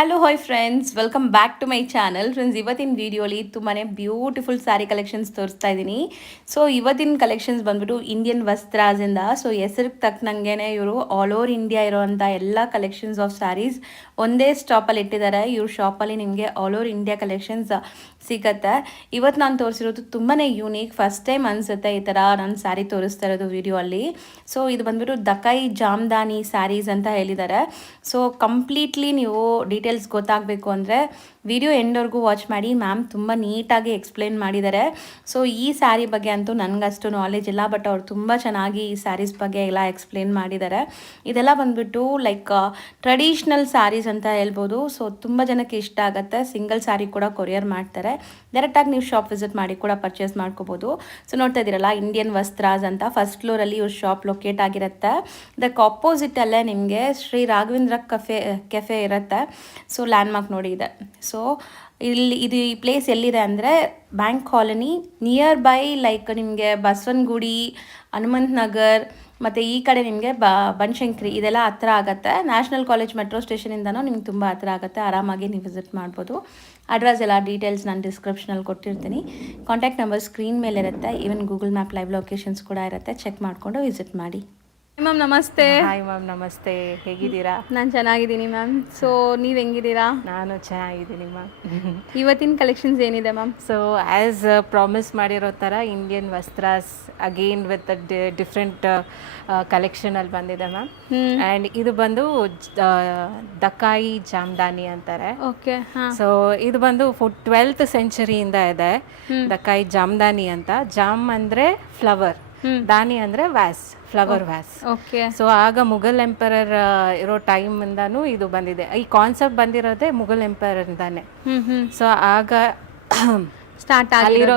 Hello hi friends, welcome back to my channel. Friends, ಇವತ್ತಿನ ವಿಡಿಯೋಲಿ ತುಂಬಾ ಬ್ಯೂಟಿಫುಲ್ ಸ್ಯಾರಿ ಕಲೆಕ್ಷನ್ಸ್ ತೋರಿಸ್ತಾ ಇದ್ದೀನಿ. ಸೊ ಇವತ್ತಿನ ಕಲೆಕ್ಷನ್ಸ್ ಬಂದ್ಬಿಟ್ಟು ಇಂಡಿಯನ್ ವಸ್ತ್ರಾಜಿಂದ. ಸೊ ಹೆಸರಿಗೆ ತಕ್ಕನಂಗೆ ಇವರು ಆಲ್ ಓವರ್ ಇಂಡಿಯಾ ಇರೋವಂಥ ಎಲ್ಲ ಕಲೆಕ್ಷನ್ಸ್ ಆಫ್ ಸ್ಯಾರೀಸ್ ಒಂದೇ ಸ್ಟಾಪಲ್ಲಿ ಇಟ್ಟಿದ್ದಾರೆ. ಇವ್ರ ಶಾಪಲ್ಲಿ ನಿಮಗೆ ಆಲ್ ಓವರ್ ಇಂಡಿಯಾ ಕಲೆಕ್ಷನ್ಸ್ ಸಿಗತ್ತೆ. ಇವತ್ತು ನಾನು ತೋರಿಸಿರೋದು ತುಂಬಾ ಯೂನಿಕ್, ಫಸ್ಟ್ ಟೈಮ್ ಅನಿಸುತ್ತೆ ಈ ಥರ ನಾನು ಸ್ಯಾರಿ ತೋರಿಸ್ತಾ ಇರೋದು ವಿಡಿಯೋ ಅಲ್ಲಿ. ಸೊ ಇದು ಬಂದ್ಬಿಟ್ಟು ದಕೈ ಜಾಮ್ದಾನಿ ಸ್ಯಾರೀಸ್ ಅಂತ ಹೇಳಿದ್ದಾರೆ. ಸೊ ಕಂಪ್ಲೀಟ್ಲಿ ನೀವು ಡೀಟೇಲ್ಸ್ ಗೊತ್ತಾಗಬೇಕು ಅಂದರೆ ವಿಡಿಯೋ ಎಂಡ್ವರೆಗೂ ವಾಚ್ ಮಾಡಿ. ಮ್ಯಾಮ್ ತುಂಬ ನೀಟಾಗಿ ಎಕ್ಸ್ಪ್ಲೇನ್ ಮಾಡಿದ್ದಾರೆ. ಸೊ ಈ ಸ್ಯಾರಿ ಬಗ್ಗೆ ಅಂತೂ ನನಗಷ್ಟು ನಾಲೆಜ್ ಇಲ್ಲ, ಬಟ್ ಅವ್ರು ತುಂಬ ಚೆನ್ನಾಗಿ ಈ ಸ್ಯಾರೀಸ್ ಬಗ್ಗೆ ಎಲ್ಲ ಎಕ್ಸ್ಪ್ಲೇನ್ ಮಾಡಿದ್ದಾರೆ. ಇದೆಲ್ಲ ಬಂದ್ಬಿಟ್ಟು ಲೈಕ್ ಟ್ರೆಡಿಷ್ನಲ್ ಸ್ಯಾರೀಸ್ ಅಂತ ಹೇಳ್ಬೋದು. ಸೊ ತುಂಬ ಜನಕ್ಕೆ ಇಷ್ಟ ಆಗುತ್ತೆ. ಸಿಂಗಲ್ ಸ್ಯಾರಿ ಕೂಡ ಕೊರಿಯರ್ ಮಾಡ್ತಾರೆ. ಡೈರೆಕ್ಟಾಗಿ ನೀವು ಶಾಪ್ ವಿಸಿಟ್ ಮಾಡಿ ಕೂಡ ಪರ್ಚೇಸ್ ಮಾಡ್ಕೋಬೋದು. ಸೊ ನೋಡ್ತಾ ಇದ್ದೀರಲ್ಲ, ಇಂಡಿಯನ್ ವಸ್ತ್ರಾಸ್ ಅಂತ ಫಸ್ಟ್ ಫ್ಲೋರಲ್ಲಿ ಇವ್ರ ಶಾಪ್ ಲೊಕೇಟ್ ಆಗಿರುತ್ತೆ. ಅದಕ್ಕೆ ಆಪೋಸಿಟಲ್ಲೇ ನಿಮಗೆ ಶ್ರೀ ರಾಘವೇಂದ್ರ ಕೆಫೆ ಇರುತ್ತೆ. ಸೊ ಲ್ಯಾಂಡ್ಮಾರ್ಕ್ ನೋಡಿ ಇದೆ. ಸೊ ಈ ಪ್ಲೇಸ್ ಎಲ್ಲಿದೆ ಅಂದರೆ bank colony near by, like ನಿಮಗೆ ಬಸವನಗುಡಿ, ಹನುಮಂತ ನಗರ್ ಮತ್ತು ಈ ಕಡೆ ನಿಮಗೆ ಬನಶಂಕರಿ ಇದೆಲ್ಲ ಹತ್ರ ಆಗುತ್ತೆ. ನ್ಯಾಷನಲ್ ಕಾಲೇಜ್ ಮೆಟ್ರೋ ಸ್ಟೇಷನಿಂದನೂ ನಿಮ್ಗೆ ತುಂಬ ಹತ್ರ ಆಗುತ್ತೆ. ಆರಾಮಾಗಿ ನೀವು ವಿಸಿಟ್ ಮಾಡ್ಬೋದು. ಅಡ್ರೆಸ್ ಎಲ್ಲ ಡೀಟೇಲ್ಸ್ ನಾನು ಡಿಸ್ಕ್ರಿಪ್ಷನಲ್ಲಿ ಕೊಟ್ಟಿರ್ತೀನಿ. ಕಾಂಟ್ಯಾಕ್ಟ್ ನಂಬರ್ ಸ್ಕ್ರೀನ್ ಮೇಲೆ ಇರುತ್ತೆ. Even Google map live locations ಕೂಡ ಇರುತ್ತೆ. ಚೆಕ್ ಮಾಡಿಕೊಂಡು ವಿಸಿಟ್ ಮಾಡಿ. ಮ್ಯಾಮ್ ನಮಸ್ತೆ. ಹಾಯ್ ಮ್ಯಾಮ್, ನಮಸ್ತೆ. ಹೇಗಿದ್ದೀರಾ? ನಾನು ಚೆನ್ನಾಗಿದ್ದೀನಿ ಮ್ಯಾಮ್. ಸೊ ನೀವು ಹೆಂಗಿದ್ದೀರಾ? ನಾನು ಚೆನ್ನಾಗಿದ್ದೀನಿ ಮ್ಯಾಮ್. ಇವತ್ತಿನ ಕಲೆಕ್ಷನ್ಸ್ ಏನಿದೆ ಮ್ಯಾಮ್? ಸೊ ಆ್ಯಸ್ ಪ್ರಾಮಿಸ್ ಮಾಡಿರೋ ಥರ ಇಂಡಿಯನ್ ವಸ್ತ್ರಾಸ್ ಅಗೇನ್ ವಿತ್ ಡಿಫ್ರೆಂಟ್ ಕಲೆಕ್ಷನಲ್ಲಿ ಬಂದಿದೆ ಮ್ಯಾಮ್. ಆ್ಯಂಡ್ ಇದು ಬಂದು ದಕಾಯಿ ಜಾಮ್ದಾನಿ ಅಂತಾರೆ. ಓಕೆ. ಸೊ ಇದು ಬಂದು 12th ಸೆಂಚುರಿಯಿಂದ ಇದೆ ದಕಾಯಿ ಜಾಮ್ದಾನಿ ಅಂತ. ಜಾಮ್ ಅಂದರೆ ಫ್ಲವರ್, ದಾನಿ ಅಂದರೆ Vyas, flower Vyas. Okay. So ಆಗ ಮುಘಲ್ ಎಂಪರರ್ ಇರೋ ಟೈಮಿಂದಾನು ಇದು ಬಂದಿದೆ. ಈ ಕಾನ್ಸೆಪ್ಟ್ ಬಂದಿರೋದೇ ಮುಘಲ್ ಎಂಪರರ್ದಾನೆ. ಸೊ ಆಗ ಸ್ಟಾರ್ಟ್ ಅಲ್ಲಿರೋ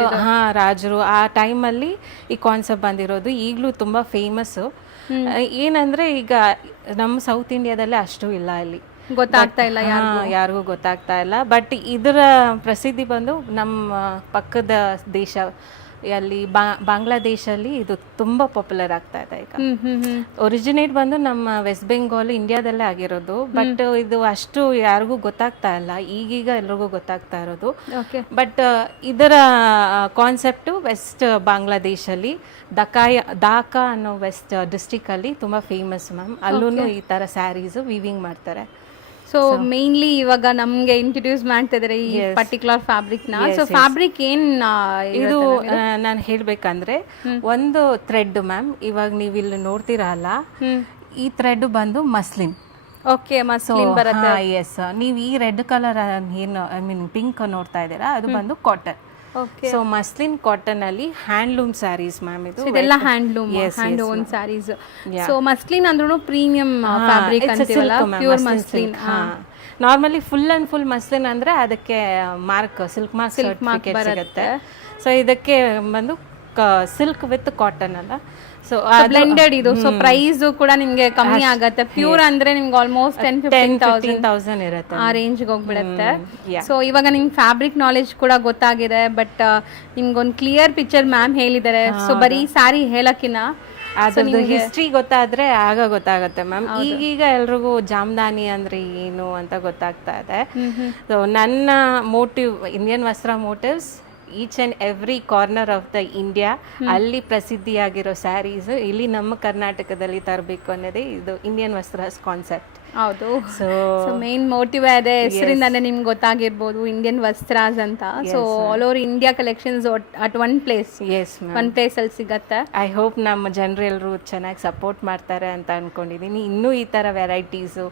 ರಾಜರು ಆ ಟೈಮಲ್ಲಿ ಈ ಕಾನ್ಸೆಪ್ಟ್ ಬಂದಿರೋದು. ಈಗಲೂ ತುಂಬ ಫೇಮಸ್ಸು. ಏನಂದರೆ ಈಗ ನಮ್ಮ ಸೌತ್ ಇಂಡಿಯಾದಲ್ಲೇ ಅಷ್ಟು ಇಲ್ಲ, ಇಲ್ಲಿ ಗೊತ್ತಾಗ್ತಾ ಇಲ್ಲ, ಯಾರಿಗೂ ಗೊತ್ತಾಗ್ತಾ ಇಲ್ಲ. ಬಟ್ ಇದರ ಪ್ರಸಿದ್ಧಿ ಬಂದು ನಮ್ಮ ಪಕ್ಕದ ದೇಶ ಅಲ್ಲಿ ಬಾಂಗ್ಲಾದೇಶಲ್ಲಿ ಇದು ತುಂಬ ಪಾಪ್ಯುಲರ್ ಆಗ್ತಾ ಇದೆ ಈಗ. ಒರಿಜಿನೇಟ್ ಬಂದು ನಮ್ಮ ವೆಸ್ಟ್ ಬೆಂಗಾಲ್ ಇಂಡಿಯಾದಲ್ಲೇ ಆಗಿರೋದು. ಬಟ್ ಇದು ಅಷ್ಟು ಯಾರಿಗೂ ಗೊತ್ತಾಗ್ತಾ ಇಲ್ಲ, ಈಗೀಗ ಎಲ್ರಿಗೂ ಗೊತ್ತಾಗ್ತಾ ಇರೋದು. ಬಟ್ ಇದರ ಕಾನ್ಸೆಪ್ಟು ವೆಸ್ಟ್ ಬಾಂಗ್ಲಾದೇಶಲ್ಲಿ ದಾಕಾ ಅನ್ನೋ ವೆಸ್ಟ್ ಡಿಸ್ಟಿಕಲ್ಲಿ ತುಂಬ ಫೇಮಸ್ ಮ್ಯಾಮ್. ಅಲ್ಲೂ ಈ ಥರ ಸ್ಯಾರೀಸು ವೀವಿಂಗ್ ಮಾಡ್ತಾರೆ. ಸೊ ಮೇನ್ಲಿ ಇವಾಗ ನಮ್ಗೆ ಇಂಟ್ರೊಡ್ಯೂಸ್ ಮಾಡ್ತಾ ಇದಾರೆ ಈ ಪರ್ಟಿಕ್ಯುಲರ್ ಫ್ಯಾಬ್ರಿಕ್ ನ. ಸೊ ಫ್ಯಾಬ್ರಿಕ್ ಏನ್ ಇದು ನಾನು ಹೇಳ್ಬೇಕಂದ್ರೆ ಒಂದು ಥ್ರೆಡ್ ಮ್ಯಾಮ್. ಇವಾಗ ನೀವು ಇಲ್ಲಿ ನೋಡ್ತೀರಲ್ಲ, ಈ ಥ್ರೆಡ್ ಬಂದು ಮಸ್ಲಿನ್. ಓಕೆ, ಮಸ್ಲಿನ್ ಬರುತ್ತೆ. ಎಸ್, ನೀವು ಈ ರೆಡ್ ಕಲರ್ ಏನು ಐ ಮೀನ್ ಪಿಂಕ್ ನೋಡ್ತಾ ಇದ್ದೀರಾ, ಅದು ಬಂದು ಕಾಟನ್. ಸೊ ಮಸ್ಲಿನ್ ಕಾಟನ್ ಅಲ್ಲಿ ಹ್ಯಾಂಡ್ಲೂಮ್ ಸ್ಯಾರೀಸ್ ಮ್ಯಾಮ್. ಇದೆಲ್ಲ handloom, hand woven sarees. So muslin ಅಂದ್ರೂ ಪ್ರೀಮಿಯಂ ಫ್ಯಾಬ್ರಿಕ್ ಅಂತೀವಲ್ಲ, pure muslin. Normally full and full muslin ಅಂದ್ರೆ ಅದಕ್ಕೆ ಮಾರ್ಕ್, ಸಿಲ್ಕ್ ಮಾರ್ಕ್ ಸರ್ಟಿಫಿಕೇಟ್ ಸಿಗುತ್ತೆ. ಸೊ ಇದಕ್ಕೆ ಬಂದು ಸಿಲ್ಕ್ ವಿತ್ ಕಾಟನ್ ಅಲ್ಲ. ಸೊ ಬ್ಲೆಂಡೆಡ್ ಇದು. ಸೊ ಪ್ರೈಸ್ ಕೂಡ ನಿಮ್ಗೆ ಕಮ್ಮಿ ಆಗತ್ತೆ. ಪ್ಯೂರ್ ಅಂದ್ರೆ ನಿಮ್ಗೆ ಆಲ್ಮೋಸ್ಟ್ 10,000 ಇರುತ್ತೆ, ಆ ರೇಂಜ್ಗೆ ಹೋಗ್ಬಿಡುತ್ತೆ. ಸೊ ಇವಾಗ ನಿಮ್ಗೆ ಫ್ಯಾಬ್ರಿಕ್ ನಾಲೆಜ್ ಕೂಡ ಗೊತ್ತಾಗಿದೆ, ಬಟ್ ನಿಮ್ಗೊಂದು ಕ್ಲಿಯರ್ ಪಿಕ್ಚರ್ ಮ್ಯಾಮ್ ಹೇಳಿದ್ದಾರೆ. ಸೊ ಬರೀ ಸ್ಯಾರಿ ಹೇಳಕ್ಕಿನ ಅದ್ರದ್ದು ಹಿಸ್ಟ್ರಿ ಗೊತ್ತಾದ್ರೆ ಆಗ ಗೊತ್ತಾಗುತ್ತೆ ಮ್ಯಾಮ್. ಈಗೀಗ ಎಲ್ರಿಗೂ ಜಾಮ್ದಾನಿ ಅಂದ್ರೆ ಏನು ಅಂತ ಗೊತ್ತಾಗ್ತಾ ಇದೆ. ಸೊ ನನ್ನ ಮೋಟಿವ್, ಇಂಡಿಯನ್ ವಸ್ತ್ರ motives each and every corner of the India ಅಲ್ಲಿ ಪ್ರಸಿದ್ಧಿಯಾಗಿರೋ ಸ್ಯಾರೀಸ್ ಇಲ್ಲಿ ನಮ್ಮ ಕರ್ನಾಟಕದಲ್ಲಿ ತರಬೇಕು ಅನ್ನೋದೇ ಇದು ಇಂಡಿಯನ್ ವಸ್ತ್ರಾಸ್ ಕಾನ್ಸೆಪ್ಟ್. ಹೌದು. ಸೊ ಮೇನ್ ಮೋಟಿವ್ ಅದೇ, ಹೆಸರಿಂದಾನೆ ನಿಮ್ಗೆ ಗೊತ್ತಾಗಿರ್ಬೋದು ಇಂಡಿಯನ್ ವಸ್ತ್ರಾಸ್ ಅಂತ. So all over India collections at one place, one place ಅಲ್ಲಿ ಸಿಗತ್ತೆ. ಐ ಹೋಪ್ ನಮ್ಮ ಜನರು ಎಲ್ಲರೂ ಚೆನ್ನಾಗಿ ಸಪೋರ್ಟ್ ಮಾಡ್ತಾರೆ ಅಂತ ಅನ್ಕೊಂಡಿದ್ದೀನಿ. ಇನ್ನೂ ಈ ಥರ ವೆರೈಟೀಸು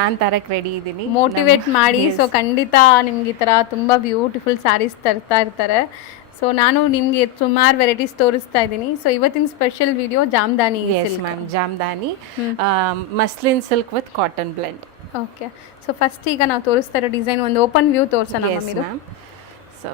ನಾನು ತರಕ್ಕೆ ರೆಡಿ ಇದ್ದೀನಿ, ಮೋಟಿವೇಟ್ ಮಾಡಿ. ಸೊ ಖಂಡಿತ ನಿಮ್ಗೆ ಈ ಥರ ತುಂಬ ಬ್ಯೂಟಿಫುಲ್ ಸ್ಯಾರೀಸ್ ತರ್ತಾ ಇರ್ತಾರೆ. ಸೊ ನಾನು ನಿಮಗೆ ಸುಮಾರು ವೆರೈಟೀಸ್ ತೋರಿಸ್ತಾ ಇದ್ದೀನಿ. ಸೊ ಇವತ್ತಿನ special video Jamdani. Ma'am, Jamdani muslin silk with cotton blend. Okay. So first ಈಗ ನಾವು ತೋರಿಸ್ತಾ ಇರೋ ಡಿಸೈನ್ ಒಂದು ಓಪನ್ ವ್ಯೂ ತೋರಿಸೋಣ ಮ್ಯಾಮ್. ಸೊ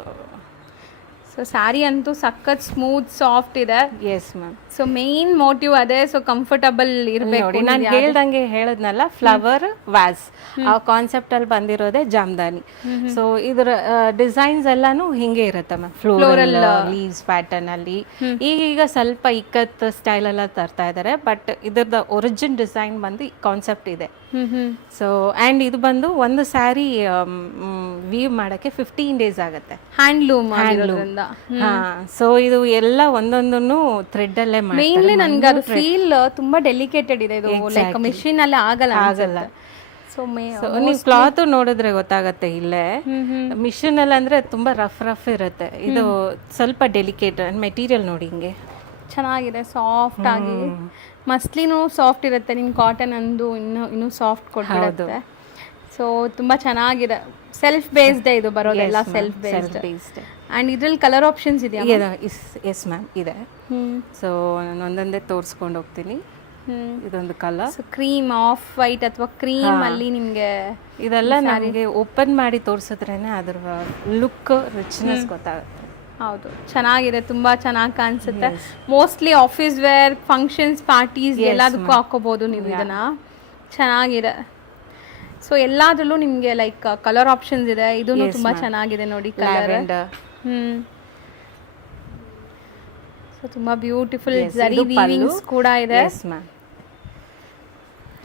ಸೊ ಸ್ಯಾರಿ ಅಂತೂ ಸಖತ್ ಸ್ಮೂತ್ ಸಾಫ್ಟ್ ಇದೆ. S ma'am. So main motive ಅದೇ, ಸೊ ಕಂಫರ್ಟಬಲ್ ಇರಬೇಕು. ನೋಡಿ ನಾನು ಹೇಳ್ದಂಗೆ ಹೇಳದ್ನಲ್ಲ, ಫ್ಲವರ್ ವ್ಯಾಸ್ ಆ ಕಾನ್ಸೆಪ್ಟ್ ಅಲ್ಲಿ ಬಂದಿರೋದೇ ಜಾಮ್ದಾನಿ. ಸೊ ಇದ್ರ ಡಿಸೈನ್ಸ್ ಎಲ್ಲಾನು ಹಿಂಗೆ ಇರುತ್ತೆ ಮ್ಯಾಮ್, ಫ್ಲೋರಲ್ ಲೀವ್ಸ್ ಪ್ಯಾಟರ್ನ್ ಅಲ್ಲಿ. ಈಗೀಗ ಸ್ವಲ್ಪ ಇಕ್ಕತ್ ಸ್ಟೈಲ್ ಎಲ್ಲ ತರ್ತಾ ಇದ್ದಾರೆ, ಬಟ್ ಇದ್ರದ್ದು ಒರಿಜಿನ್ ಡಿಸೈನ್ ಬಂದು ಕಾನ್ಸೆಪ್ಟ್ ಇದೆ. ಸೊ ಆ್ಯಂಡ್ ಇದು ಬಂದು ಒಂದು ಸ್ಯಾರಿ ವೀವ್ ಮಾಡೋಕ್ಕೆ 15 days ಆಗುತ್ತೆ. ಹ್ಯಾಂಡ್ಲೂಮ್ ಸೊ ಇದು ಎಲ್ಲ ಒಂದೊಂದನ್ನು ಥ್ರೆಡ್ ಅಲ್ಲೇ ಮೇನ್ಲಿ ನನ್ಗೆ ಅದು ಫೀಲ್ ತುಂಬಾ ಡೆಲಿಕೇಟೆಡ್ ಇದೆ. ಇದು ಲೈಕ್ ಮಿಷಿನ್ ಅಲ್ಲಿ ಆಗಲ್ಲ. ಸೊ ನೀವು ಕ್ಲಾತ್ ನೋಡಿದ್ರೆ ಗೊತ್ತಾಗತ್ತೆ. ಇಲ್ಲೇ ಮಿಷಿನ್ ಅಲ್ಲಿ ಅಂದ್ರೆ ತುಂಬಾ ರಫ್ ಇರುತ್ತೆ, ಇದು ಸ್ವಲ್ಪ ಡೆಲಿಕೇಟ್. ಮೆಟೀರಿಯಲ್ ನೋಡಿ ಹಿಂಗೆ ಚೆನ್ನಾಗಿದೆ, ಸಾಫ್ಟ್ ಆಗಿ. ಮಸ್ಲಿನೂ ಸಾಫ್ಟ್ ಇರುತ್ತೆ, ನಿಮ್ಗೆ ಕಾಟನ್ ಅಂದು ಇನ್ನೂ ಸಾಫ್ಟ್ ಕೊಟ್ಟಿರುತ್ತೆ. ಸೊ ತುಂಬಾ ಚೆನ್ನಾಗಿದೆ. ಸೆಲ್ಫ್ ಬೇಸ್ಡ್ ಇದು ಬರೋದೆಲ್ಲ, ಸೆಲ್ಫ್ ಬೇಸ್ಡ್. ಆ್ಯಂಡ್ ಇದ್ರಲ್ಲಿ ಕಲರ್ ಆಪ್ಷನ್ಸ್ ಇದೆಯಾ? ಎಸ್ ಮ್ಯಾಮ್ ಇದೆ. ಸೊ ನಾನು ಒಂದೊಂದೇ ತೋರಿಸ್ಕೊಂಡು ಹೋಗ್ತೀನಿ. ಇದೊಂದು ಕಲರ್ ಕ್ರೀಮ್, ಆಫ್ ವೈಟ್ ಅಥವಾ ಕ್ರೀಮ್ ಅಲ್ಲಿ ನಿಮಗೆ ಇದೆಲ್ಲ ನನಗೆ ಓಪನ್ ಮಾಡಿ ತೋರಿಸಿದ್ರೇನೆ ಅದ್ರ ಲುಕ್ ರಿಚ್ನೆಸ್ ಗೊತ್ತಾಗುತ್ತೆ. ಹೌದು, ಚೆನ್ನಾಗಿದೆ, ತುಂಬಾ ಚೆನ್ನಾಗಿ ಕಾಣಿಸುತ್ತೆ. Mostly office wear, functions, parties ಎಲ್ಲದಕ್ಕೂ ಹಾಕೋಬಹುದು ನೀವು ಇದನ್ನ. ಚೆನ್ನಾಗಿದೆ. ಸೊ ಎಲ್ಲಾದ್ರಲ್ಲೂ ನಿಮಗೆ ಲೈಕ್ ಕಲರ್ ಆಪ್ಷನ್ಸ್ ಇದೆ. ಇದೂ ತುಂಬಾ ಚೆನ್ನಾಗಿದೆ ನೋಡಿ ಕಲರ್. ಸೊ ತುಂಬಾ ಬ್ಯೂಟಿಫುಲ್ ಜರಿ ವೀವಿಂಗ್ಸ್ ಕೂಡ ಇದೆ.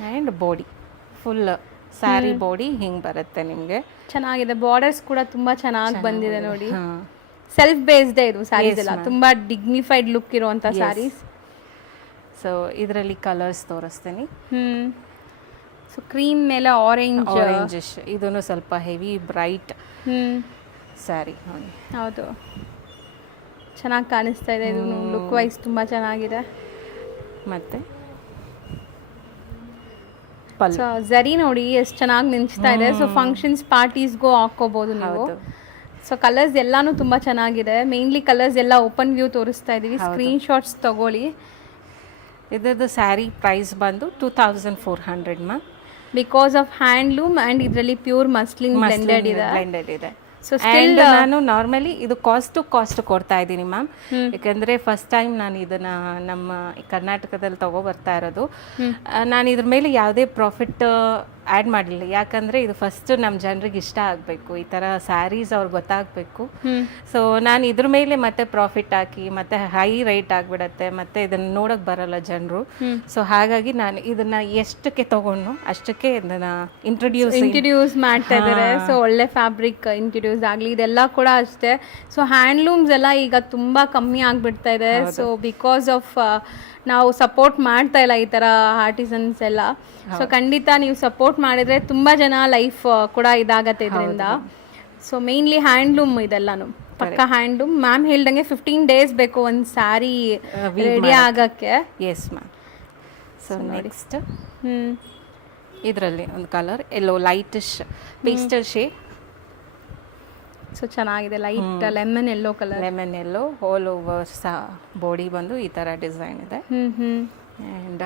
And body full sari body ಹಿಂಗೆ ಬರುತ್ತೆ ನಿಮಗೆ. ಚೆನ್ನಾಗಿದೆ. ಬಾರ್ಡರ್ಸ್ ಕೂಡ ತುಂಬಾ ಚೆನ್ನಾಗಿ ಬಂದಿದೆ ನೋಡಿ. ಸೆಲ್ಫ್ ಬೇಸ್ಡ್ ಇದು ಸ್ಯಾರೀಸ್ ಎಲ್ಲ, ತುಂಬಾ ಡಿಗ್ನಿಫೈಡ್ ಲುಕ್ ಇರುವಂತ ಸ್ಯಾರೀಸ್. ಸೊ ಇದರಲ್ಲಿ ಕಲರ್ಸ್ ತೋರಿಸ್ತೀನಿ. ಸೊ ಕ್ರೀಮ್ ಮೇಲೆ ಆರೆಂಜಿಶ್, ಇದನ್ನು ಸ್ವಲ್ಪ ಹೆವಿ ಬ್ರೈಟ್ ಸ್ಯಾರಿ ನೋಡಿ. ಹೌದು, ಚೆನ್ನಾಗಿ ಕಾಣಿಸ್ತಾ ಇದೆ. ಇದು ಲುಕ್ ವೈಸ್ ತುಂಬಾ ಚೆನ್ನಾಗಿದೆ. ಮತ್ತೆ ಸೊ ಜರಿ ನೋಡಿ ಎಷ್ಟು ಚೆನ್ನಾಗಿ ನಿಂಚ್ತಾ ಇದೆ. ಸೊ ಫಂಕ್ಷನ್ಸ್, ಪಾರ್ಟೀಸ್ಗೂ ಹಾಕೋಬಹುದು ನೀವು. ಸೊ ಕಲರ್ಸ್ ಎಲ್ಲಾನು ತುಂಬಾ ಚೆನ್ನಾಗಿದೆ. ಮೇನ್ಲಿ ಕಲರ್ಸ್ ಎಲ್ಲ ಓಪನ್ ವ್ಯೂ ತೋರಿಸ್ತಾ ಇದೀವಿ, ಸ್ಕ್ರೀನ್ ಶಾಟ್ಸ್ ತಗೊಳ್ಳಿ. ಇದ್ರದ್ದು ಸ್ಯಾರಿ ಪ್ರೈಸ್ ಬಂದು 2400 ma'am. Because of handloom and ಇದರಲ್ಲಿ ಪ್ಯೂರ್ ಮಸ್ಲಿನ್ ಬ್ಲೆಂಡೆಡ್ ಇದೆ. ಸೊ ಸ್ಟಿಲ್ ನಾನು ನಾರ್ಮಲಿ ಇದು ಕಾಸ್ಟ್ ಟು ಕಾಸ್ಟ್ ಕೊಡ್ತಾ ಇದ್ದೀನಿ ಮ್ಯಾಮ್, ಯಾಕಂದರೆ ಫಸ್ಟ್ ಟೈಮ್ ನಾನು ಇದನ್ನು ನಮ್ಮ ಕರ್ನಾಟಕದಲ್ಲಿ ಬರ್ತಾ ಇರೋದು. ನಾನು ಇದ್ರ ಮೇಲೆ ಯಾವುದೇ ಪ್ರಾಫಿಟ್ ಆ್ಯಡ್ ಮಾಡಲಿಲ್ಲ, ಯಾಕಂದರೆ ಇದು ಫಸ್ಟ್ ನಮ್ಮ ಜನರಿಗೆ ಇಷ್ಟ ಆಗಬೇಕು, ಈ ಥರ ಸ್ಯಾರೀಸ್ ಅವ್ರಿಗೆ ಗೊತ್ತಾಗಬೇಕು. ಸೊ ನಾನು ಇದ್ರ ಮೇಲೆ ಮತ್ತೆ ಪ್ರಾಫಿಟ್ ಹಾಕಿ ಮತ್ತೆ ಹೈ ರೇಟ್ ಆಗಿಬಿಡತ್ತೆ, ಮತ್ತೆ ಇದನ್ನು ನೋಡೋಕೆ ಬರಲ್ಲ ಜನರು. ಸೊ ಹಾಗಾಗಿ ನಾನು ಇದನ್ನು ಎಷ್ಟಕ್ಕೆ ತೊಗೊಂಡು ಅಷ್ಟಕ್ಕೆ ಇದನ್ನು ಇಂಟ್ರೊಡ್ಯೂಸ್ ಮಾಡ್ತಾ ಇದ್ದಾರೆ. ಸೊ ಒಳ್ಳೆ ಫ್ಯಾಬ್ರಿಕ್ ಇಂಟ್ರೊಡ್ಯೂಸ್ ಆಗಲಿ, ಇದೆಲ್ಲ ಕೂಡ ಅಷ್ಟೇ. ಸೊ ಹ್ಯಾಂಡ್ಲೂಮ್ಸ್ ಎಲ್ಲ ಈಗ ತುಂಬ ಕಮ್ಮಿ ಆಗಿಬಿಡ್ತಾ ಇದೆ. ಸೊ ಬಿಕಾಸ್ ಆಫ್ ನಾವು ಸಪೋರ್ಟ್ ಮಾಡ್ತಾ ಇಲ್ಲ ಈ ಥರ ಆರ್ಟಿಸನ್ಸ್ ಎಲ್ಲ. ಸೊ ಖಂಡಿತ ನೀವು ಸಪೋರ್ಟ್ ಮಾಡಿದರೆ ತುಂಬ ಜನ ಲೈಫ್ ಕೂಡ ಇದಾಗತ್ತೆ ಇದರಿಂದ. ಸೊ ಮೇನ್ಲಿ ಹ್ಯಾಂಡ್ಲೂಮ್ ಇದೆಲ್ಲಾನು ಪಕ್ಕ ಹ್ಯಾಂಡ್ಲೂಮ್. ಮ್ಯಾಮ್ ಹೇಳ್ದಂಗೆ 15 days ಬೇಕು ಒಂದು ಸ್ಯಾರಿ ರೆಡಿ ಆಗಕ್ಕೆ. Yes ma'am. ಸೊ ನೆಕ್ಸ್ಟ್ ಇದರಲ್ಲಿ ಒಂದು colour yellow lightish pastel shade. So ಚೆನ್ನಾಗಿದೆ, light lemon yellow colour. Lemon yellow all over body ಬಂದು ಈ ಥರ ಡಿಸೈನ್ ಇದೆ. ಆ್ಯಂಡ್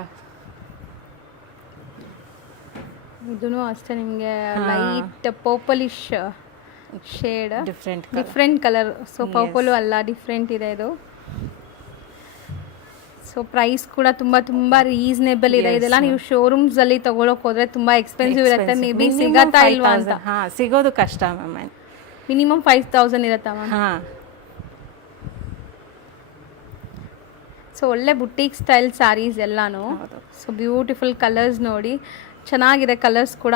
ಇದೂ ಅಷ್ಟೇ ನಿಮಗೆ light purplish shade, different colour. So purple ಅಲ್ಲ, ಡಿಫ್ರೆಂಟ್ ಇದೆ ಇದು. ಸೊ ಪ್ರೈಸ್ ಕೂಡ ತುಂಬ ರೀಸನೇಬಲ್ ಇದೆ. ಇದೆಲ್ಲ ನೀವು ಶೋರೂಮ್ಸ್ ಅಲ್ಲಿ ತಗೊಳಕ್ ಹೋದ್ರೆ ತುಂಬಾ ಎಕ್ಸ್ಪೆನ್ಸಿವ್ ಇರುತ್ತೆ. ಮೇ ಬಿ ಸಿಗತ್ತಾ ಇಲ್ವಾ ಅಂತ. ಸಿಗೋದು ಕಷ್ಟ ಮ್ಯಾಮ್. ಮಿನಿಮಮ್ 5000 ಇರುತ್ತಾ ಮ್ಯಾಮ್? ಸೊ ಒಳ್ಳೆ ಬುಟೀಕ್ ಸ್ಟೈಲ್ ಸ್ಯಾರೀಸ್ ಎಲ್ಲಾನು. ಸೊ ಬ್ಯೂಟಿಫುಲ್ ಕಲರ್ಸ್ ನೋಡಿ, ಚೆನ್ನಾಗಿದೆ ಕಲರ್ಸ್ ಕೂಡ.